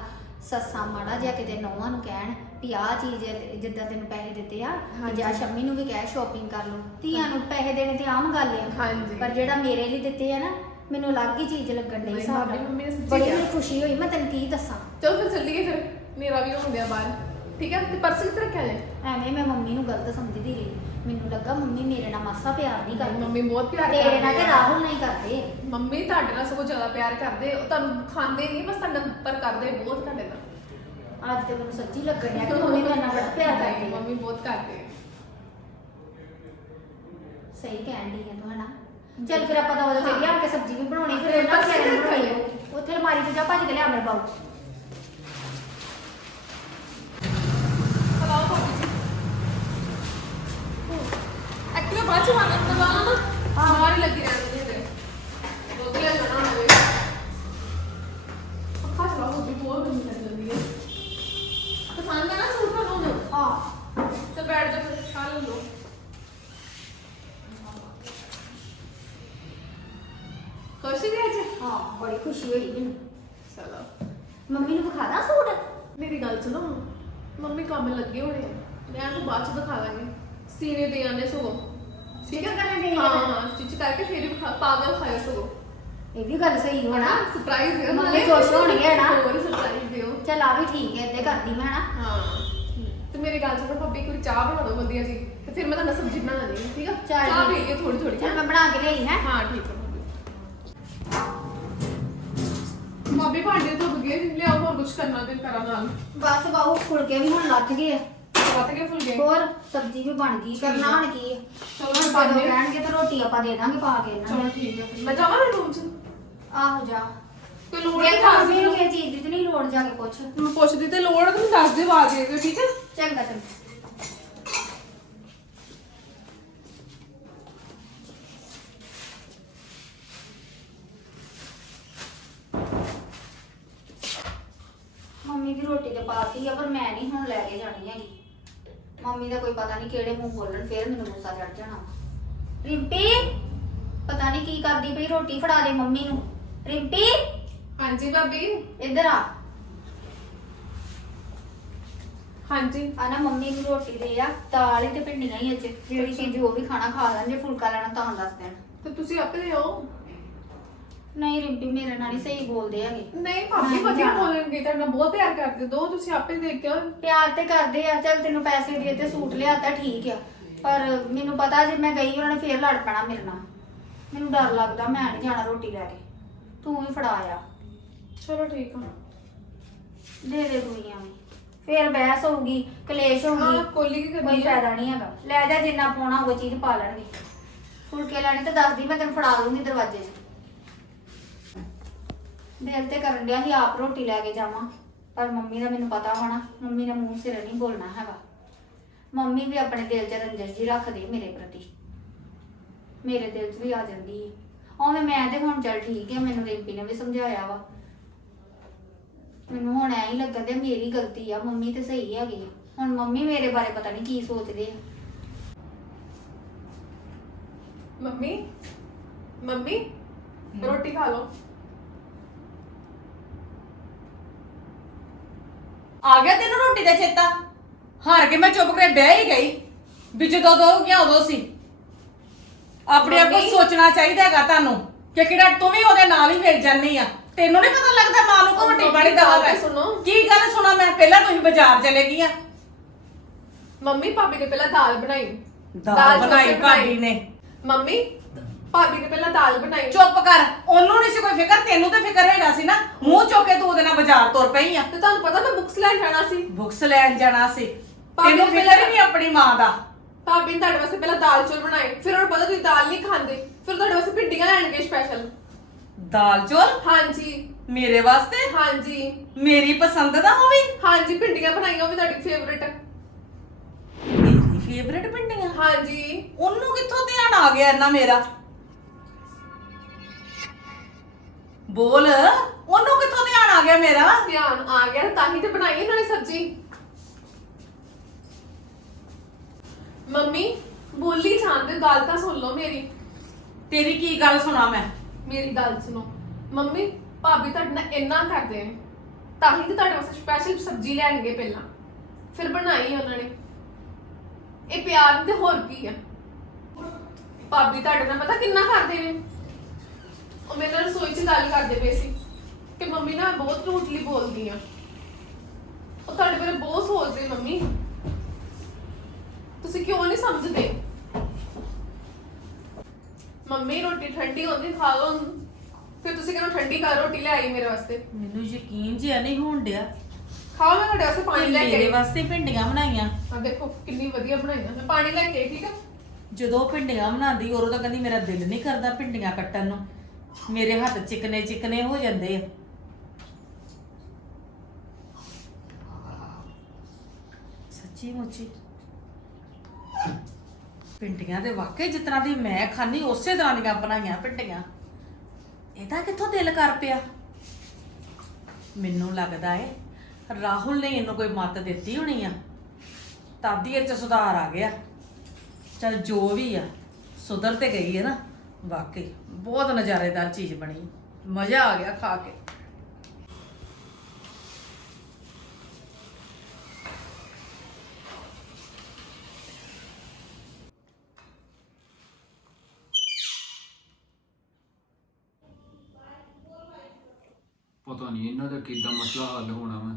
ਸੱਸਾਂ ਮਾੜਾ ਜਿਹਾ ਕਿਤੇ ਨੌਵਾਂ ਨੂੰ ਕਹਿਣ ਵੀ ਆਹ ਚੀਜ਼ ਹੈ, ਜਿੱਦਾਂ ਤੈਨੂੰ ਪੈਸੇ ਦਿੱਤੇ ਆ, ਹਾਂਜੀ। ਜਾਂ ਸ਼ੰਮੀ ਨੂੰ ਵੀ ਕਹਿ ਸ਼ਾਪਿੰਗ ਕਰ ਲਓ। ਧੀਆਂ ਨੂੰ ਪੈਸੇ ਦੇਣੇ ਤੇ ਆਮ ਗੱਲ ਆ। ਹਾਂਜੀ। ਪਰ ਜਿਹੜਾ ਮੇਰੇ ਲਈ ਦਿੱਤੇ ਆ ਨਾ, ਮੈਨੂੰ ਅਲੱਗ ਹੀ ਚੀਜ਼ ਲੱਗਣ ਡਈ। ਨਹੀਂ, ਹਿਸਾਬ ਭਾਬੀ, ਨਾਲ ਮੰਮੀ ਨੇ ਸੱਚੀ ਬੜੀ ਕਿਹਾ। ਮੈਨੂੰ ਖੁਸ਼ੀ ਹੋਈ, ਮੈਂ ਤੈਨੂੰ ਕੀ ਦੱਸਾਂ। ਚਲੋ ਫਿਰ ਚੱਲੀਏ, ਫਿਰ ਹਨੇਰਾ ਵੀ ਹੋਣ ਡਿਆ ਬਾਹਰ, ਠੀਕ ਹੈ? ਤੇ ਪਰਸ ਕਿੱਥੇ ਰੱਖਿਆ ਜੇ? ਐਵੇਂ ਮੈਂ ਮੰਮੀ ਨੂੰ ਗਲਤ ਸਮਝਦੀ ਰਹੀ। ਮੈਨੂੰ ਲੱਗਾ ਮੰਮੀ ਮੇਰੇ ਨਾਲ ਮਾਸਾ ਪਿਆਰ ਨਹੀਂ ਕਰਦੀ। ਮੰਮੀ ਬਹੁਤ ਪਿਆਰ ਤੇਰੇ ਨਾਲ ਤੇ ਕਰਦੇ ਆ। ਰਾਹੁਲ ਨਹੀਂ ਕਰਦੇ। ਮੰਮੀ ਤੁਹਾਡੇ ਨਾਲ ਸਗੋਂ ਜ਼ਿਆਦਾ ਪਿਆਰ ਕਰਦੇ, ਉਹ ਤੁਹਾਨੂੰ ਖਾਂਦੇ ਨਹੀਂ, ਬਸ ਤੁਹਾਡੇ ਨਾਲ ਪਰ ਕਰਦੇ ਬਹੁਤ ਤੁਹਾਡੇ ਨਾਲ। ਅੱਜ ਤੇ ਮੈਨੂੰ ਸੱਚੀ ਲੱਗਣ ਡਿਆ ਕਿ ਮੰਮੀ ਮੇਰੇ ਨਾਲ ਬੜਾ ਪਿਆਰ ਕਰਦੀ ਆ। ਮੰਮੀ ਬਹੁਤ ਕਰਦੇ ਆ। ਸਹੀ ਕਹਿਣ ਡਈ ਆ ਤੂੰ, ਹਨਾ? ਚੱਲ ਫਿਰ ਆਪਾਂ ਤਾਂ ਉਹਦੇ ਚੱਲੀਏ, ਆਣ ਕੇ ਸਬਜ਼ੀ ਵੀ ਬਣਾਉਣੀ, ਫਿਰ ਉਹਨਾਂ ਬਸ ਵਿਚਾਰਿਆਂ ਨੂੰ ਕਿੱਥੇ ਬਣਾਉਣੀ। ਉੱਥੇ ਅਲਮਾਰੀ 'ਚ ਜਾ ਭੱਜ ਕੇ ਲਿਆ ਮੇਰੇ ਬਾਊ। ਚਲਾਓ ਭਾਬੀ ਜੀ। ਐਕਟਿਵਾ ਬਾਅਦ ਚ ਵਾਲਾ ਦਵਾਣਾ ਨਾ, ਬਾਹਰ ਹੀ ਲੱਗੀ ਰਹਿੰਦੀ ਹੈ ਤੇ ਦੁੱਧ ਲੈ ਜਾਣਾ ਹੋਵੇ। ਪੱਖਾ ਚਲਾਓ, ਵੀ ਬਹੁਤ ਗਰਮੀ ਲੱਗ ਜਾਂਦੀ ਹੈ। ਪਸੰਦ ਆ ਨਾ ਸੂਟ ਤੁਹਾਨੂੰ? ਹਾਂ, ਤੇ ਬੈਠ ਜਾ ਫਿਰ, ਖਾ ਲਓ। ਖੁਸ਼ੀ ਹੋਈ ਮੈਨੂੰ। ਚਲੋ ਮੰਮੀ ਨੂੰ ਵਿਖਾ ਦਾਂ ਸੂਟ? ਮੇਰੀ ਗੱਲ ਸੁਣੋ, ਮੰਮੀ ਕੰਮ ਲੱਗੇ ਹੋਣੇ ਆ, ਮੈਂ ਤਾਂ ਬਾਅਦ ਚ ਦਿਖਾ ਦਾਂਗੀ। ਸੀਨੇ ਦੇ ਆਨੇ ਸਗੋਂ। ਠੀਕ ਹੈ ਕਰਨ ਦੇ ਹਾਂ ਸਟਿਚ ਕਰਕੇ ਫਿਰ ਹੀ ਪਾਗਲ ਖਾਇਆ ਸਗੋਂ। ਇਹ ਵੀ ਗੱਲ ਸਹੀ ਹੋਣਾ। ਸਰਪ੍ਰਾਈਜ਼ ਦਿਓ ਮੰਮੀ ਖੁਸ਼ ਹੋਣਗੇ ਨਾ। ਹੋਰ ਸਰਪ੍ਰਾਈਜ਼ ਦਿਓ। ਚੱਲ ਆ ਵੀ ਠੀਕ ਹੈ, ਏਦਾਂ ਕਰਦੀ ਮੈਂ ਹਨਾ। ਹਾਂ ਤੇ ਮੇਰੀ ਗੱਲ ਸੁਣੋ ਭਾਬੀ, ਕੋਈ ਚਾਹ ਬਣਾ ਦਿਓ ਵਧੀਆ ਜੀ, ਤੇ ਫਿਰ ਮੈਂ ਤੁਹਾਨੂੰ ਸਬਜ਼ੀ ਬਣਾ ਦੇਣੀ ਠੀਕ ਆ। ਚੱਲ ਚਾਹ ਠੀਕ। ਪੀ ਲਿਓ ਥੋੜੀ ਥੋੜੀ। ਚੱਲ ਮੈਂ ਬਣਾ ਕੇ ਲਈ ਹੈ। ਹਾਂ ਠੀਕ ਹੈ ਭਾਬੀ ਭਾਂਡੇ ਧੁੱਪ ਗਏ, ਲਿਆਓ ਹੋਰ ਕੁਝ ਕਰਨਾ ਤੇ ਕਰਾਂ ਨਾਲ। ਬਸ ਬਾਹੂ ਫੁਲਕੇ ਵੀ ਹੁਣ ਲੱਥ ਗਏ ਆ। ਵੱਧ ਕੇ ਫੁੱਲ ਗਏ। ਹੋਰ ਸਬਜ਼ੀ ਵੀ ਬਣ ਗਈ, ਕਰਨਾ ਹੁਣ ਕੀ ਹੈ। ਚਲੋ ਜਦੋਂ ਪਾਣੀ ਕਹਿਣਗੇ ਤਾਂ ਰੋਟੀ ਆਪਾਂ ਦੇ ਦਾਂਗੇ ਪਾ ਕੇ ਇਹਨਾਂ ਚਲੋ ਨੂੰ। ਠੀਕ ਹੈ ਫਿਰ। ਮੈਂ ਜਾਵਾਂ ਨਾ ਰੂਮ 'ਚ, ਆਹੋ ਜਾ। ਕੋਈ ਲੋੜ ਵੇਖ ਨਹੀਂ ਮੰਮੀ ਖਾਸ ਨੂੰ ਕਿਸੇ ਚੀਜ਼ ਦੀ ਤੇ ਨਹੀਂ ਲੋੜ, ਜਾ ਕੇ ਪੁੱਛ। ਮੈਂ ਪੁੱਛਦੀ ਤੇ ਲੋੜ ਤੂੰ ਦੱਸ ਦੇ, ਆਵਾਜ਼ ਦੇ ਦਿਓ ਠੀਕ ਹੈ। ਚੰਗਾ ਚੰਗਾ। ਮੰਮੀ ਦੀ ਰੋਟੀ ਤੇ ਪਾਤੀ ਆ, ਪਰ ਮੈਂ ਨਹੀਂ ਹੁਣ ਲੈ ਕੇ ਜਾਣੀ ਹੈਗੀ। ਮੰਮੀ ਦਾ ਕੋਈ ਪਤਾ ਨਹੀਂ ਕਿਹੜੇ ਮੂੰਹ ਬੋਲਣ, ਫੇਰ ਮੈਨੂੰ ਗੁੱਸਾ ਚੜ ਜਾਣਾ। ਰਿੰਪੀ ਪਤਾ ਨਹੀਂ ਕੀ ਕਰਦੀ ਪਈ, ਰੋਟੀ ਫੜਾ ਦੇ ਮੰਮੀ ਨੂੰ। ਰਿੰਪੀ ਹਾਂਜੀ ਭਾਬੀ। ਇੱਧਰ ਆ। ਹਾਂਜੀ ਆ ਨਾ ਮੰਮੀ ਨੂੰ ਰੋਟੀ ਦੇ ਆ, ਦਾਲ ਤੇ ਭਿੰਡੀਆਂ ਹੀ ਅੱਜ, ਜਿਹੜੀ ਚੀਜ਼ ਉਹ ਵੀ ਖਾਣਾ ਖਾ ਲੈਣ, ਜੇ ਫੁਲਕਾ ਲੈਣਾ ਤਾਂ ਦੱਸ ਦੇਣ। ਤੇ ਤੁਸੀਂ ਆਪੇ ਲਿਓ। ਨਹੀਂ ਰਿੰਪੀ ਮੇਰੇ ਨਾਲ ਹੀ ਸਹੀ ਬੋਲਦੇ ਹੈਗੇ। ਨਹੀਂ ਭਾਬੀ ਹਾਂ, ਵਧੀਆ ਜਾਣਾ। ਬੋਲਣਗੇ, ਤੁਹਾਡਾ ਬਹੁਤ ਪਿਆਰ ਕਰਦੇ ਦੋ, ਤੁਸੀਂ ਆਪੇ ਦੇਖ ਕੇ ਆਓ। ਪਿਆਰ ਤੇ ਕਰਦੇ ਆ, ਚੱਲ ਤੈਨੂੰ ਪੈਸੇ ਦੇ ਤੇ ਸੂਟ ਲਿਆਤਾ ਠੀਕ ਆ, ਪਰ ਮੈਨੂੰ ਪਤਾ ਜੇ ਮੈਂ ਗਈ ਉਹਨਾਂ ਨੇ ਫੇਰ ਲੜ ਪੈਣਾ ਮੇਰੇ ਨਾਲ। ਮੈਨੂੰ ਡਰ ਲੱਗਦਾ, ਮੈਂ ਨਹੀਂ ਜਾਣਾ ਰੋਟੀ ਲੈ ਕੇ। ਤੂੰ ਵੀ ਫੜਾ ਆ। ਚਲੋ ਠੀਕ ਆ। ਦੇ ਦੇ ਦੁਨੀਆਂ ਵੀ, ਫੇਰ ਬਹਿਸ ਹੋਊਗੀ, ਕਲੇਸ਼ ਹਾਂ ਹੋਊਗੀ, ਕੋਲੀ ਕੀ ਕੋਈ ਕਰਨੀ ਹੈ। ਫਾਇਦਾ ਨਹੀਂ ਹੈਗਾ। ਲੈ ਜਾ, ਜਿੰਨਾ ਪਾਉਣਾ ਉਹ ਚੀਜ਼ ਪਾ ਲੈਣਗੇ। ਫੁਲਕੇ ਲੈਣੇ ਤੇ ਦੱਸਦੀ, ਮੈਂ ਤੈਨੂੰ ਫੜਾ ਦੂੰਗੀ ਦਰਵਾਜ਼ੇ 'ਚ। ਦਿਲ ਤੇ ਕਰਨ ਡਿਆ ਸੀ ਆਪ ਰੋਟੀ ਲੈ ਕੇ ਜਾਵਾਂ, ਪਰ ਮੰਮੀ ਦਾ ਮੈਨੂੰ ਪਤਾ ਹੋਣਾ, ਮੰਮੀ ਨੇ ਮੂੰਹ ਸਿਰ ਨਹੀਂ ਬੋਲਣਾ ਹੈਗਾ। ਮੰਮੀ ਵੀ ਆਪਣੇ ਦਿਲ 'ਚ ਰੰਜਿਸ਼ ਜੀ ਰੱਖਦੇ ਮੇਰੇ ਪ੍ਰਤੀ, ਮੇਰੇ ਦਿਲ 'ਚ ਵੀ ਆ ਜਾਂਦੀ ਹੈ। ਉਵੇਂ ਮੈਂ ਤੇ ਹੁਣ ਚੱਲ ਠੀਕ ਹੈ, ਮੈਨੂੰ ਰਿੰਪੀ ਨੇ ਵੀ ਸਮਝਾਇਆ ਵਾ। ਮੈਨੂੰ ਹੁਣ ਐਂ ਹੀ ਲੱਗਦਾ ਤੇ ਮੇਰੀ ਗਲਤੀ ਆ, ਮੰਮੀ ਤੇ ਸਹੀ ਹੈਗੀ ਆ। ਹੁਣ ਮੰਮੀ ਮੇਰੇ ਬਾਰੇ ਪਤਾ ਨਹੀਂ ਕੀ ਸੋਚਦੇ ਆ। ਮੰਮੀ ਮੰਮੀ ਰੋਟੀ ਖਾ ਲਓ। ਆ ਗਿਆ ਤੈਨੂੰ ਰੋਟੀ ਦਾ ਚੇਤਾ? ਹਾਰ ਕੇ ਮੈਂ ਚੁੱਪ ਕਰਕੇ ਬਹਿ ਹੀ ਗਈ ਵੀ ਜਦੋਂ ਦੋ ਗਿਆ ਉਦੋਂ ਸੀ। ਆਪਣੇ ਆਪ ਨੂੰ ਮੰਮੀ। ਸੋਚਣਾ ਚਾਹੀਦਾ ਹੈਗਾ ਤੁਹਾਨੂੰ ਕਿ ਕਿਹੜਾ ਤੂੰ ਵੀ ਉਹਦੇ ਨਾਲ ਹੀ ਮਿਲ ਜਾਂਦੀ ਆ। ਤੈਨੂੰ ਨਹੀਂ ਪਤਾ ਲੱਗਦਾ ਮਾਂ ਨੂੰ ਕੋ ਰੋਟੀ ਪਾਣੀ ਗੱਲ ਦਵਾ ਤੇ ਸੁਣੋ। ਕੀ ਗੱਲ ਸੁਣਾ? ਮੈਂ ਪਹਿਲਾਂ ਤੁਸੀਂ ਬਾਜ਼ਾਰ ਚਲੇ ਗਈਆਂ, ਮੰਮੀ ਭਾਬੀ ਨੇ ਪਹਿਲਾਂ ਦਾਲ ਬਣਾਈ। ਦਾਲ ਚੌਲ ਬਣਾਈ ਕੇ ਭਾਬੀ ਨੇ। ਮੰਮੀ ਭਾਬੀ ਨੇ ਪਹਿਲਾਂ ਦਾਲ ਬਣਾਈ। ਚੁੱਪ ਕਰ, ਉਹਨੂੰ ਨਹੀਂ ਸੀ ਕੋਈ ਫਿਕਰ, ਤੈਨੂੰ ਤੇ ਫਿਕਰ ਹੈਗਾ ਸੀ ਨਾ। ਮੂੰਹ ਚੁੱਕ ਕੇ ਤੂੰ ਉਹਦੇ ਨਾਲ ਬਾਜ਼ਾਰ ਤੁਰ ਪਈ ਆ। ਤੇ ਤੁਹਾਨੂੰ ਪਤਾ ਮੈਂ ਬੁੱਕਸ ਲੈਣ ਜਾਣਾ ਸੀ। ਬੁੱਕਸ ਲੈਣ ਜਾਣਾ ਸੀ, ਭਾਬੀ ਤੈਨੂੰ ਨੇ ਫਿਕਰ ਹੀ ਨਹੀਂ ਆਪਣੀ ਮਾਂ ਦਾ। ਭਾਬੀ ਨੇ ਤੁਹਾਡੇ ਵਾਸਤੇ ਪਹਿਲਾਂ ਦਾਲ ਚੌਲ ਬਣਾਏ, ਫਿਰ ਉਹਨੂੰ ਪਤਾ ਤੁਸੀਂ ਦਾਲ ਨਹੀਂ ਖਾਂਦੇ, ਫਿਰ ਤੁਹਾਡੇ ਵਾਸਤੇ ਭਿੰਡੀਆਂ ਲੈਣਗੇ ਸਪੈਸ਼ਲ। ਦਾਲ ਚੌਲ ਹਾਂਜੀ ਮੇਰੇ ਵਾਸਤੇ? ਹਾਂਜੀ ਮੇਰੀ ਪਸੰਦ ਦਾ ਹੋਵੇ? ਹਾਂਜੀ ਭਿੰਡੀਆਂ ਬਣਾਈਆਂ, ਉਹ ਵੀ ਤੁਹਾਡੀ ਫੇਵਰੇਟ। ਮੇਰੀ ਫੇਵਰੇਟ ਭਿੰਡੀਆਂ? ਹਾਂਜੀ ਉਹਨੂੰ ਕਿੱਥੋਂ ਧਿਆਨ ਆ ਗਿਆ ਇੰਨਾ ਮੇਰਾ? ਬੋਲ, ਉਹਨੂੰ ਕਿੱਥੋਂ ਧਿਆਨ ਆ ਗਿਆ ਮੇਰਾ? ਧਿਆਨ ਆ ਗਿਆ ਤਾਂ ਹੀ ਤੇ ਬਣਾਈ ਇਹਨਾਂ ਨੇ ਸਬਜ਼ੀ। ਮੰਮੀ ਬੋਲੀ ਜਾਂਦੇ, ਗੱਲ ਤਾਂ ਸੁਣ ਲਓ ਮੇਰੀ। ਤੇਰੀ ਕੀ ਗੱਲ ਸੁਣਾ ਮੈਂ? ਮੇਰੀ ਗੱਲ ਸੁਣੋ ਮੰਮੀ, ਭਾਬੀ ਤੁਹਾਡੇ ਨਾਲ ਇੰਨਾ ਕਰਦੇ ਨੇ ਤਾਂ ਹੀ ਤੇ ਤੁਹਾਡੇ ਵਾਸਤੇ ਸਪੈਸ਼ਲ ਸਬਜ਼ੀ ਲੈਣਗੇ ਪਹਿਲਾਂ, ਫਿਰ ਬਣਾਈ ਉਹਨਾਂ ਨੇ। ਇਹ ਪਿਆਰ ਤੇ ਹੋਰ ਕੀ ਆ। ਭਾਬੀ ਤੁਹਾਡੇ ਨਾਲ ਪਤਾ ਕਿੰਨਾ ਕਰਦੇ ਨੇ। ਉਹ ਮੇਰੇ ਨਾਲ ਰਸੋਈ 'ਚ ਗੱਲ ਕਰਦੇ ਪਏ ਸੀ ਕਿ ਮੰਮੀ ਨਾ ਬਹੁਤ ਝੂਠਲੀ ਬੋਲਦੀ ਆ, ਉਹ ਤੁਹਾਡੇ ਬਾਰੇ ਬਹੁਤ ਸੋਚਦੇ ਮੰਮੀ। ਤੁਸੀਂ ਕਿਉਂ ਨਹੀਂ ਸਮਝਦੇ? ਮੰਮੀ ਰੋਟੀ ਠੰਡੀ ਹੁੰਦੀ, ਖਾ ਲਓ। ਫਿਰ ਤੁਸੀਂ ਕਹਿੰਦੇ ਠੰਡੀ ਕਰ ਰੋਟੀ ਲੈ ਆਈ ਮੇਰੇ ਵਾਸਤੇ। ਮੈਨੂੰ ਯਕੀਨ ਜਿਹਾ ਨਹੀਂ ਹੋਣ ਡਿਆ। ਖਾਓ, ਮੈਂ ਤੁਹਾਡੇ ਵਾਸਤੇ ਪਾਣੀ ਲੈ ਕੇ ਮੇਰੇ ਆਈ। ਵਾਸਤੇ ਭਿੰਡੀਆਂ ਬਣਾਈਆਂ। ਆ ਦੇਖੋ ਕਿੰਨੀ ਵਧੀਆ ਬਣਾਈਆਂ, ਮੈਂ ਪਾਣੀ ਲੈ ਕੇ ਆਈ, ਠੀਕ ਆ। ਜਦੋਂ ਭਿੰਡੀਆਂ ਬਣਾਉਂਦੀ ਉਦੋਂ ਤਾਂ ਕਹਿੰਦੀ ਮੇਰਾ ਦਿਲ ਨਹੀਂ ਕਰਦਾ ਭਿੰਡੀਆਂ ਕੱਟਣ ਨੂੰ, ਮੇਰੇ ਹੱਥ ਚਿਕਨੇ ਚਿਕਨੇ ਹੋ ਜਾਂਦੇ ਆ। ਸੱਚੀ ਮੁੱਚੀ ਭਿੰਡੀਆਂ ਦੇ ਵਾਕਈ ਜਿਸ ਤਰ੍ਹਾਂ ਦੀ ਮੈਂ ਖਾਣੀ ਉਸੇ ਤਰ੍ਹਾਂ ਦੀਆਂ ਬਣਾਈਆਂ ਭਿੰਡੀਆਂ। ਇਹਦਾ ਕਿੱਥੋਂ ਦਿਲ ਕਰ ਪਿਆ? ਮੈਨੂੰ ਲੱਗਦਾ ਏ ਰਾਹੁਲ ਨੇ ਇਹਨੂੰ ਕੋਈ ਮੱਤ ਦਿੱਤੀ ਹੋਣੀ ਆ, ਤਾਦੀ ਇਹ ਚ ਸੁਧਾਰ ਆ ਗਿਆ। ਚਲ ਜੋ ਵੀ ਆ, ਸੁਧਰ ਤੇ ਗਈ ਹੈ ਨਾ। ਵਾਕਈ ਬਹੁਤ ਨਜ਼ਾਰੇਦਾਰ ਚੀਜ਼ ਬਣੀ। ਮਜ਼ਾ ਆ ਗਿਆ ਖਾ ਕੇ। ਪਤਾ ਨਹੀਂ ਇਹਨਾਂ ਦਾ ਕਿੱਦਾਂ ਮਸਲਾ ਹੱਲ ਹੋਣਾ ਵਾ।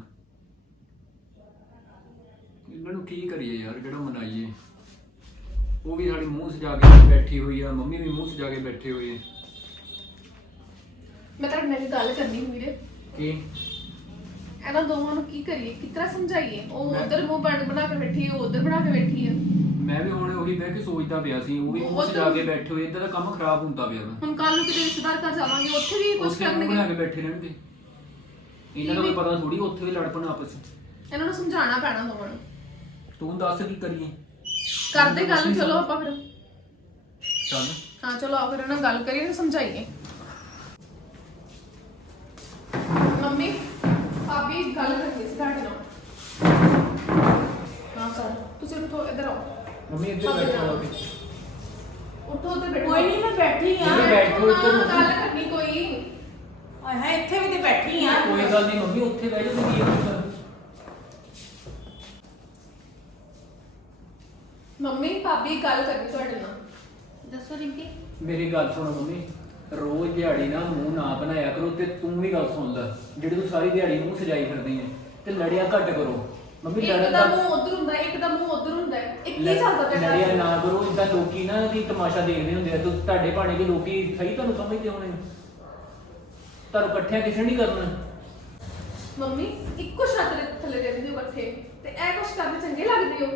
ਇਹਨਾਂ ਨੂੰ ਕੀ ਕਰੀਏ ਯਾਰ, ਕਿਹੜਾ ਮਨਾਈਏ। ਉਹ ਵੀ ਸਾਡੀ ਮੂੰਹ ਸਜਾ ਕੇ ਬੈਠੀ ਹੋਈ ਆ, ਮੰਮੀ ਵੀ ਮੂੰਹ ਸਜਾ ਕੇ ਬੈਠੇ ਹੋਏ ਆ। ਮੈਂ ਤੁਹਾਡੇ ਨਾਲ ਇੱਕ ਗੱਲ ਕਰਨੀ ਸੀ ਵੀਰੇ। ਕੀ ਇਹਨਾਂ ਦੋਵਾਂ ਨੂੰ ਕੀ ਕਰੀਏ, ਕਿਸ ਤਰ੍ਹਾਂ ਸਮਝਾਈਏ? ਉਹ ਮੈਂ- ਉਧਰ ਮੂੰਹ ਬਣਾ ਕੇ ਬੈਠੀ ਹੈ, ਉਹ ਉਧਰ ਬਣਾ ਕੇ ਬੈਠੀ ਹੈ। ਮੈਂ ਵੀ ਹੁਣ ਉਹੀ ਬਹਿ ਕੇ ਸੋਚਦਾ ਪਿਆ ਸੀ, ਉਹ ਵੀ ਮੂੰਹ ਉਹ ਸਜਾ ਤਾਂ- ਕੇ ਬੈਠੇ ਹੋਏ, ਇੱਦਾਂ ਦਾ ਕੰਮ ਖਰਾਬ ਹੁੰਦਾ ਪਿਆ ਵਾ। ਹੁਣ ਕੱਲ ਨੂੰ ਕਿਤੇ ਰਿਸ਼ਤੇਦਾਰ ਘਰ ਜਾਵਾਂਗੇ, ਉੱਥੇ ਵੀ ਕੁਝ ਉੱਥੇ ਮੂੰਹ ਬਣਾ ਕਰਨਗੇ। ਕੇ ਬੈਠੇ ਰਹਿਣਗੇ। ਇਹਨਾਂ ਦਾ ਕੋਈ ਪਤਾ ਥੋੜੀ ਉੱਥੇ ਵੀ ਲੜ ਪਣ ਆਪਸ ਵਿੱਚ। ਇਹਨਾਂ ਨੂੰ ਸਮਝਾਉਣਾ ਪੈਣਾ ਦੋਵਾਂ ਨੂੰ। ਤੂੰ ਦੱਸ ਕੀ ਕਰੀਏ? ਕਰਦੇ ਗੱਲ, ਚਲੋ ਆਪਾਂ ਫਿਰ। ਚੱਲ ਹਾਂ ਚਲੋ ਆ ਫਿਰ ਇਹਨਾਂ ਨਾਲ ਗੱਲ ਕਰੀਏ ਤੇ ਸਮਝਾਈਏ। ਮੰਮੀ ਭਾਬੀ ਗੱਲ ਕਰਨੀ ਸੀ ਤੁਹਾਡੇ ਨਾਲ। ਹਾਂ ਸਰ ਤੁਸੀਂ ਉੱਠੋ, ਇੱਧਰ ਆਓ। ਮੰਮੀ ਇੱਧਰ ਬੈਠੋ ਆ ਕੇ। ਉੱਠੋ ਤੇ ਬੈਠੋ। ਕੋਈ ਨਹੀਂ, ਮੈਂ ਬੈਠੀ ਆ। ਨਹੀਂ, ਬੈਠੋ ਇੱਧਰ ਨੂੰ। ਗੱਲ ਕਰਨੀ ਕੋਈ। ਆਏ ਹਾਏ, ਇੱਥੇ ਵੀ ਤੇ ਬੈਠੀ ਆ। ਕੋਈ ਗੱਲ ਨਹੀਂ ਮੰਮੀ, ਉੱਥੇ ਬਹਿ ਜਾ ਤੁਸੀਂ। ਮੰਮੀ ਭਾਬੀ ਗੱਲ ਕਰਨੀ ਤੁਹਾਡੇ ਨਾਲ। ਦੱਸੋ ਰਿੰਪੀ। ਮੇਰੀ ਗੱਲ ਸੁਣੋ ਮੰਮੀ, ਰੋਜ਼ ਦਿਹਾੜੀ ਨਾ ਮੂੰਹ ਨਾ ਬਣਾਇਆ ਕਰੋ। ਤੇ ਤੂੰ ਵੀ ਗੱਲ ਸੁਣ ਲੈ, ਜਿਹੜੀ ਤੂੰ ਸਾਰੀ ਦਿਹਾੜੀ ਮੂੰਹ ਸਜਾਈ ਫਿਰਦੀ ਹੈ, ਤੇ ਲੜਿਆ ਘੱਟ ਕਰੋ ਮੰਮੀ। ਇੱਕ ਲੜਨ ਦਾ ਦਾ ਮੂੰਹ ਉਧਰ ਹੁੰਦਾ ਹੈ, ਇੱਕ ਦਾ ਮੂੰਹ ਉਧਰ ਹੁੰਦਾ ਹੈ। ਇੱਕ ਹੀ ਚੱਲਦਾ ਪਿਆ ਲੜਿਆ ਘਰ। ਨਾ ਕਰੋ। ਇਦਾਂ ਲੋਕੀ ਨਾ ਦੀ ਤਮਾਸ਼ਾ ਦੇਖਦੇ ਹੁੰਦੇ ਆ। ਤੁਹਾਡੇ ਭਾਣੇ ਦੇ ਲੋਕੀ ਸਹੀ ਤੁਹਾਨੂੰ ਸਮਝਦੇ ਹੋਣੇ, ਤੁਹਾਨੂੰ ਇਕੱਠਿਆਂ ਕਿਸੇ ਨਹੀਂ ਕਰਨਾ। ਮੰਮੀ ਇੱਕੋ ਛੱਤ ਦੇ ਥੱਲੇ ਰਹਿੰਦੇ ਹੋ ਇਕੱਠੇ, ਤੇ ਇਹ ਕੁਛ ਕਰਦੇ ਚੰਗੇ ਲੱਗਦੇ ਹੋ?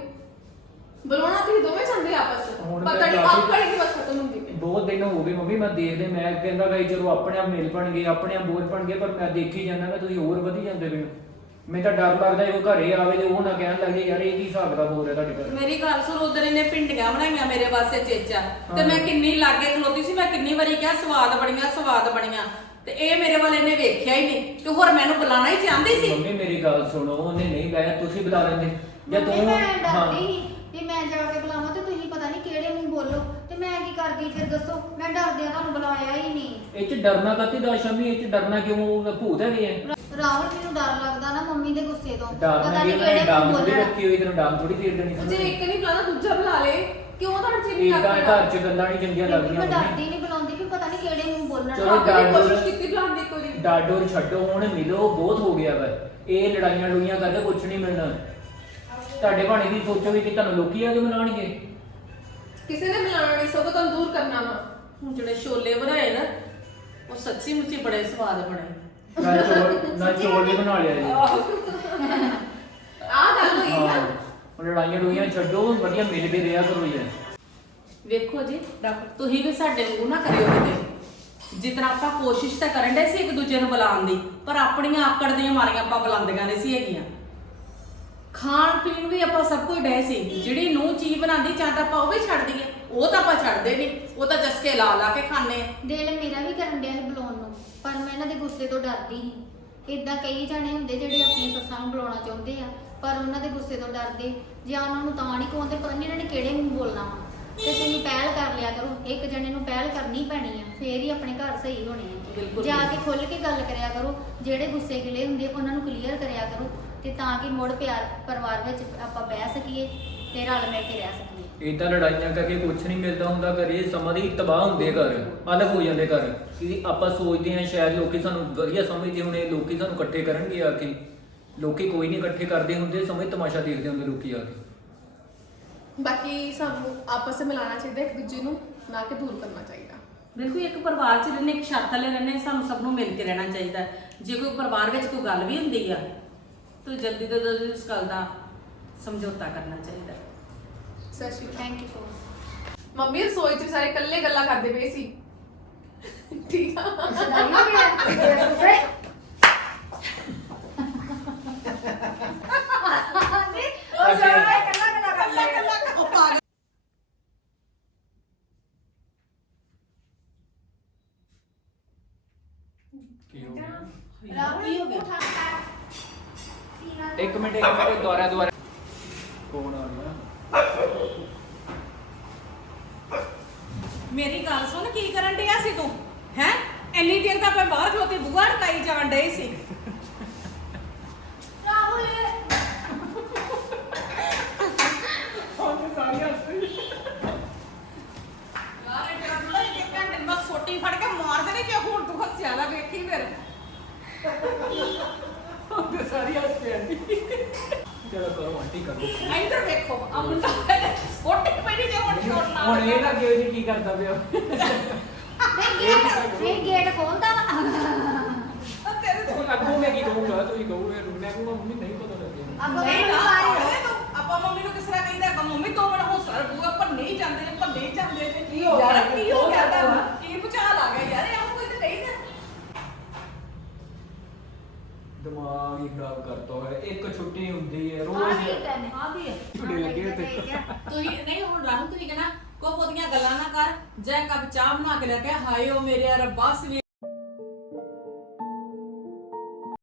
ਬੁਲਾਉਣਾ ਤੁਸੀਂ ਦੋਵੇਂ ਚਾਹੁੰਦੇ ਆਪਸ ਵਿੱਚ। ਹੁਣ ਪਤਾ ਤਾਂ ਨਹੀਂ ਕਾਫੀ- ਆਪ ਕੜੀ ਬਸ ਖਤਮ ਹੁੰਦੀ ਪਈ। ਬਹੁਤ ਦਿਨ ਹੋ ਗਏ ਮੰਮੀ, ਮੈਂ ਦੇਖਦੇ, ਮੈਂ ਕਹਿੰਦਾ ਗਈ ਚਲੋ ਆਪਣੇ ਆਪ ਮਿਲ ਪਣਗੇ, ਆਪਣੇ ਆਪ ਬੋਝ ਪਣਗੇ, ਪਰ ਮੈਂ ਦੇਖੀ ਜਾਂਦਾ ਕਿ ਤੁਸੀਂ ਹੋਰ ਵਧੀ ਜਾਂਦੇ ਪਏ ਹੋ। ਮੈਨੂੰ ਤਾਂ ਡਰ ਲੱਗਦਾ ਉਹ ਘਰੇ ਆਵੇ ਤੇ ਉਹ ਨਾ ਕਹਿਣ ਲੱਗੇ ਯਾਰ ਇਹ ਕੀ ਹਿਸਾਬ ਦਾ ਹੋ ਰਿਹਾ ਤੁਹਾਡੇ ਘਰ। ਮੇਰੀ ਗੱਲ ਸੁਣ, ਉਧਰ ਇਹਨੇ ਭਿੰਡੀਆਂ ਬਣਾਈਆਂ ਮੇਰੇ ਵਾਸਤੇ ਚੇਚਾ, ਤੇ ਹਾਂ। ਮੈਂ ਕਿੰਨੀ ਲਾਗੇ ਖਲੋਤੀ ਸੀ, ਮੈਂ ਕਿੰਨੀ ਵਾਰੀ ਕਿਹਾ ਸਵਾਦ ਬਣੀਆਂ, ਸਵਾਦ ਬਣੀਆਂ, ਤੇ ਇਹ ਮੇਰੇ ਵੱਲ ਇਹਨੇ ਵੇਖਿਆ ਹੀ ਨਹੀਂ, ਤੇ ਹੋਰ ਮੈਨੂੰ ਬੁਲਾਣਾ ਹੀ ਚਾਹੁੰਦੀ ਸੀ। ਮੰਮੀ ਮੇਰੀ ਗੱਲ ਸੁਣੋ, ਉਹਨੇ ਨਹੀਂ ਬੁਲਾਇਆ, ਤੁਸੀਂ ਬੁਲਾ ਲੈਂਦੇ ਜਾਂ ਮੰਮੀ ਤੂੰ। ਮੈਂ ਹਾਂ ਡਰਦੀ ਸੀ ਵੀ ਮੈਂ ਜਾ ਕੇ ਬੁਲਾਵਾਂ ਤੇ ਤੁਸੀਂ ਪਤਾ ਨਹੀਂ ਕਿਹੜੇ ਮੂੰਹ ਬੋਲੋ, ਤੇ ਮੈਂ ਕੀ ਕਰਦੀ ਫਿਰ ਦੱਸੋ? ਮੈਂ ਡਰਦਿਆਂ ਤੁਹਾਨੂੰ ਬੁਲਾਇਆ ਹੀ ਨਹੀਂ। ਇਹ ਚ ਡਰਨਾ ਕਾਤੀ ਦਾ ਸ਼ਮੀ, ਇਹ ਚ ਡਰਨਾ ਕਿਉਂ? ਉਹ ਭੂਤ ਹੈਗੇ ਆ। ਰਾਹੁਲ ਮੈਨੂੰ ਡਰ ਲੱਗਦਾ ਨਾ ਮੰਮੀ ਦੇ ਗੁੱਸੇ ਤੋਂ। ਡਰਨਾ ਪਤਾ ਕਿ ਨਹੀਂ ਉਹਨਾਂ ਨੇ ਕਿਹੜੇ ਡਾਂਗ ਮੂੰਹ ਥੋੜੀ ਬੋਲਣਾ। ਰੱਖੀ ਹੋਈ, ਤੈਨੂੰ ਡਾਂਗ ਥੋੜੀ ਫੇਰ ਦੇਣੀ ਜੇ ਇੱਕ ਨਹੀਂ ਬੁਲਾਣਾ ਦੂਜਾ ਬੁਲਾ ਲੇ। ਕਿਉਂ ਤੁਹਾਡੇ ਚੀਨੀ ਇਦਾਂ ਲੱਗਦਾ? ਘਰ ਚ ਗੱਲਾਂ ਨਹੀਂ ਚੰਗੀਆਂ ਲੱਗਦੀਆਂ ਮੈਂ ਮੰਮੀ। ਡਰਦੀ ਨਹੀਂ ਬੁਲਾਉਂਦੀ ਵੀ ਪਤਾ ਨਹੀਂ ਕਿਹੜੇ ਮੂੰਹ ਬੋਲਣਾ। ਚਲੋ ਆਪਣੀ ਡਰ- ਕੋਸ਼ਿਸ਼ ਕੀਤੀ ਬੁਲਾਉਣ ਦੀ ਕੋਈ। ਡਾਡੋਰ ਛੱਡੋ, ਹੁਣ ਮਿਲੋ, ਬਹੁਤ ਹੋ ਗਿਆ ਵਾ। ਇਹ ਲੜਾਈਆਂ ਲੁਈਆਂ ਕਰਕੇ ਕੁਛ ਨਹੀਂ ਮਿਲਣਾ। ਤੁਹਾਡੇ ਭਾਣੇ ਦੀ ਸੋਚੋਗੇ ਕਿ ਤੁਹਾਨੂੰ ਲੋਕੀ ਆ ਕੇ ਮਨਾਉਣਗੇ। ਕਿਸੇ ਨੇ ਮਿਲਾਣਾ ਨਹੀਂ, ਸਗੋਂ ਤੁਹਾਨੂੰ ਦੂਰ ਕਰਨਾ ਵਾ। ਹੁਣ ਜਿਹੜੇ ਛੋਲੇ ਬਣਾਏ ਨਾ, ਉਹ ਸੱਚੀ ਮੁੱਚੀ ਬੜੇ ਸਵਾਦ ਬਣੇ। ਨਾ ਚੋਲ ਵੀ ਬਣਾ ਲਿਆ ਜੀ। ਆਹ ਗੱਲ ਹੋਈ ਨਾ। ਹਾਂ, ਉਹ ਲੜਾਈਆਂ ਲੁਈਆਂ ਛੱਡੋ, ਵਧੀਆ ਮਿਲ ਕੇ ਰਿਹਾ ਕਰੋ ਯਾਰ। ਵੇਖੋ ਜੀ, ਤੁਸੀਂ ਵੀ ਸਾਡੇ ਵਾਂਗੂ ਨਾ ਕਰਿਓ ਕਿਤੇ। ਜਿਤਨਾ ਆਪਾਂ ਕੋਸ਼ਿਸ਼ ਤਾਂ ਕਰਨ ਡਏ ਸੀ ਇੱਕ ਦੂਜੇ ਨੂੰ ਬੁਲਾਉਣ ਦੀ, ਪਰ ਆਪਣੀਆਂ ਆਕੜ ਦੀਆਂ ਮਾਰੀਆਂ ਆਪਾਂ ਬੁਲਾਉਂਦੀਆਂ ਨਹੀਂ ਸੀ ਹੈਗੀਆਂ। ਖਾਣ ਪੀਣ ਵੀ ਆਪਾਂ ਸਭ ਕੁਝ ਡਏ ਸੀ, ਜਿਹੜੀ ਨੂੰ ਚੀਜ਼ ਬਣਾਉਂਦੀ ਚਾਹ ਤਾਂ ਆਪਾਂ ਉਹ ਵੀ ਛੱਡ ਦਈਏ, ਉਹ ਤਾਂ ਆਪਾਂ ਛੱਡਦੇ ਨਹੀਂ, ਉਹ ਤਾਂ ਚਸਕੇ ਲਾ ਲਾ ਕੇ ਖਾਂਦੇ ਆ। ਦਿਲ ਮੇਰਾ ਵੀ ਕਰਨ ਡਿਆ ਸੀ ਬੁਲਾਉਣ ਨੂੰ, ਪਰ ਮੈਂ ਇਹਨਾਂ ਦੇ ਗੁੱਸੇ ਤੋਂ ਡਰਦੀ ਸੀ। ਇਦਾਂ ਕਈ ਜਾਣੇ ਹੁੰਦੇ ਜਿਹੜੇ ਆਪਣੀ ਸੱਸਾਂ ਨੂੰ ਬੁਲਾਉਣਾ ਚਾਹੁੰਦੇ ਆ, ਪਰ ਉਹਨਾਂ ਦੇ ਗੁੱਸੇ ਤੋਂ ਡਰਦੇ, ਜਾਂ ਉਹਨਾਂ ਨੂੰ ਤਾਂ ਨਹੀਂ ਕਹਾਉਂਦੇ, ਪਤਾ ਨਹੀਂ ਇਹਨਾਂ ਨੇ ਕਿਹੜੇ ਮੂੰਹ ਬੋਲਣਾ ਵਾ। ਤੇ ਤੁਸੀਂ ਪਹਿਲ ਕਰ ਲਿਆ ਕਰੋ, ਇੱਕ ਜਣੇ ਨੂੰ ਪਹਿਲ ਕਰਨੀ ਪੈਣੀ ਆ, ਫੇਰ ਹੀ ਆਪਣੇ ਘਰ ਸਹੀ ਹੋਣੇ ਆ। ਬਿਲਕੁਲ। ਜਾ ਕੇ ਖੁੱਲ ਕੇ ਗੱਲ ਕਰਿਆ ਕਰੋ, ਜਿਹੜੇ ਗੁੱਸੇ ਗਿਲੇ ਹੁੰਦੇ ਉਹਨਾਂ ਨੂੰ ਕਲੀਅਰ ਕਰਿਆ ਕਰੋ, ਤੇ ਤਾਂ ਕਿ ਮੁੜ ਪਿਆਰ ਪਰਿਵਾਰ ਵਿੱਚ ਆਪਾਂ ਬਹਿ ਸਕੀਏ ਤੇ ਰਲ ਮਿਲ ਕੇ ਰਹਿ ਸਕੀਏ। ਇਦਾਂ ਲੜਾਈਆਂ ਕਰਕੇ ਕੁਛ ਨਹੀਂ ਮਿਲਦਾ ਹੁੰਦਾ ਘਰੇ, ਸਮਾਂ ਦੀ ਤਬਾਹ ਹੁੰਦੇ ਘਰ, ਅਲੱਗ ਹੋ ਜਾਂਦੇ ਘਰ। ਕਿ ਆਪਾਂ ਸੋਚਦੇ ਹਾਂ ਸ਼ਾਇਦ ਲੋਕੀ ਸਾਨੂੰ ਵਧੀਆ ਸਮਝਦੇ ਹੋਣੇ, ਲੋਕੀ ਸਾਨੂੰ ਇਕੱਠੇ ਕਰਨਗੇ ਆ ਕੇ। ਲੋਕੀ ਕੋਈ ਨਹੀਂ ਇਕੱਠੇ ਕਰਦੇ ਹੁੰਦੇ, ਸਮਝ ਤਮਾਸ਼ਾ ਦੇਖਦੇ ਹੁੰਦੇ ਲੋਕੀ ਆ ਕੇ। ਬਾਕੀ ਸਾਨੂੰ ਆਪਸ ਵਿੱਚ ਮਿਲਾਉਣਾ ਚਾਹੀਦਾ ਇੱਕ ਦੂਜੇ ਨੂੰ, ਨਾ ਕਿ ਦੂਰ ਕਰਨਾ ਚਾਹੀਦਾ। ਬਿਲਕੁਲ, ਇੱਕ ਪਰਿਵਾਰ 'ਚ ਰਹਿੰਦੇ, ਇੱਕ ਛੱਤ ਥੱਲੇ ਰਹਿੰਦੇ, ਸਾਨੂੰ ਸਭ ਨੂੰ ਮਿਲ ਕੇ ਰਹਿਣਾ ਚਾਹੀਦਾ। ਜੇ ਕੋਈ ਪਰਿਵਾਰ ਵਿੱਚ ਕੋਈ ਗੱਲ ਵੀ ਹੁੰਦੀ ਆ ਤਾਂ ਜਲਦੀ ਤੋਂ ਜਲਦੀ ਉਸ ਗੱਲ ਦਾ ਸਮਝੌਤਾ ਕਰਨਾ ਚਾਹੀਦਾ। ਸਤਿ ਸ਼੍ਰੀ ਅਕਾਲ। Thank you so much. Mummy ਰਸੋਈ 'ਚ ਸਾਰੇ ਇਕੱਲੇ ਗੱਲਾਂ ਕਰਦੇ ਪਏ ਸੀ। ਠੀਕ ਆ। ਕੀ ਹੋ ਗਿਆ? ਕੀ ਹੋ ਗਿਆ? ਇੱਕ ਮਿੰਟ ਦੁਬਾਰਾ ਕੌਣ ਆ ਗਿਆ? ਮੇਰੀ ਗੱਲ ਸੁਣ, ਕੀ ਕਰਨ ਡਿਆ ਸੀ ਤੂੰ? ਹੈ ਇੰਨੀ ਦੇਰ ਤਾਂ ਆਪਾਂ ਬਾਹਰ ਖਲੋਤੇ ਬੂਹਾ ਟਕਾਈ ਜਾਣ ਡਏ ਸੀ। ਰਾਹੁਲ ਯਾਰ ਇਹ ਤੇਰਾ ਥੋੜਾ ਇੱਕ ਘੰਟੇ ਨੂੰ ਬਸ ਸੋਟੀ ਫੜ ਕੇ ਮਾਰ ਦੇਣੀ ਜੇ ਹੁਣ ਤੂੰ ਹੱਸਿਆ ਲਾ ਵੇਖੀ ਫਿਰ। ਤੇ ਸਾਰੀ ਹੱਸ ਕੇ ਆਂਦੀ ਚਲੋ ਕਰੋ ਆਂਟੀ ਕਰੋ ਇੱਧਰ ਵੇਖੋ ਆ ਮੁੰਡਾ ਸੋਟੀ ਪਈ ਜੇ ਹੁਣ ਛੋੜ ਨਾ ਹੁਣ ਇਹ ਤਾਂ ਕਿਉਂ ਜੀ ਕੀ ਕਰਦਾ ਪਿਆ ਨਹੀਂ ਗੇਟ ਖੋਲਦਾ ਵਾ ਤੇਰੇ ਤੋਂ ਹੁਣ ਅੱਗੋਂ ਮੈਂ ਕੀ ਕਹੂੰਗਾ ਤੁਸੀਂ ਕਹੋਗੇ ਮੈਂ ਕਹੂੰਗਾ ਮੰਮੀ ਨਹੀਂ ਪਤਾ ਲੱਗਿਆ ਅੱਗੋਂ ਨਹੀਂ ਮੈਨੂੰ ਨਾ ਬਾਹਰ ਇਹ ਤੂੰ ਆਪਾਂ ਮੰਮੀ ਨੂੰ ਕਿਸ ਤਰ੍ਹਾਂ ਕਹਿੰਦਾ ਹੈਗਾ, ਮੰਮੀ ਤੋਂ ਮੇਰਾ ਹੌਸਲਾ ਬੂਆ ਭੰਨੇ ਹੀ ਜਾਂਦੇ ਨੇ ਭੰਨੇ ਹੀ ਜਾਂਦੇ ਨੇ ਕੀ ਹੋ ਗਿਆ? ਯਾਰ ਕੀ ਹੋ ਗਿਆ ਉਹ ਤਾਂ ਕੀ ਭੁਚਾਲ ਆ ਗਿਆ ਯਾਰ ਇਹ ਕੋਈ ਤਾਂ ਨਹੀਂ ਨਾ। ਦਿਮਾਗ ਹੀ ਖਰਾਬ ਕਰਤਾ ਹੋਇਆ ਇੱਕ ਛੁੱਟੀ ਹੁੰਦੀ ਹੈ ਆ ਰੋਜ਼ ਵੀ ਤੈਨੂੰ ਆ ਵੀ ਹੈ। ਝੂੜੇ ਲੱਗੇ ਤੇ ਤੁਸੀਂ ਨਹੀਂ ਹੁਣ ਰਾਹੁਲ ਤੁਸੀਂ ਕਹਿਣਾ ਕੋ ਉਹਦੀਆਂ ਗੱਲਾਂ ਨਾ ਕਰ, ਜਾਂ ਕੱਪ ਚਾਹ ਬਣਾ ਕੇ ਲੈ ਕੇ ਹਾਏ ਓ ਮੇਰੇ ਰੱਬਾ ਸਵੇਰ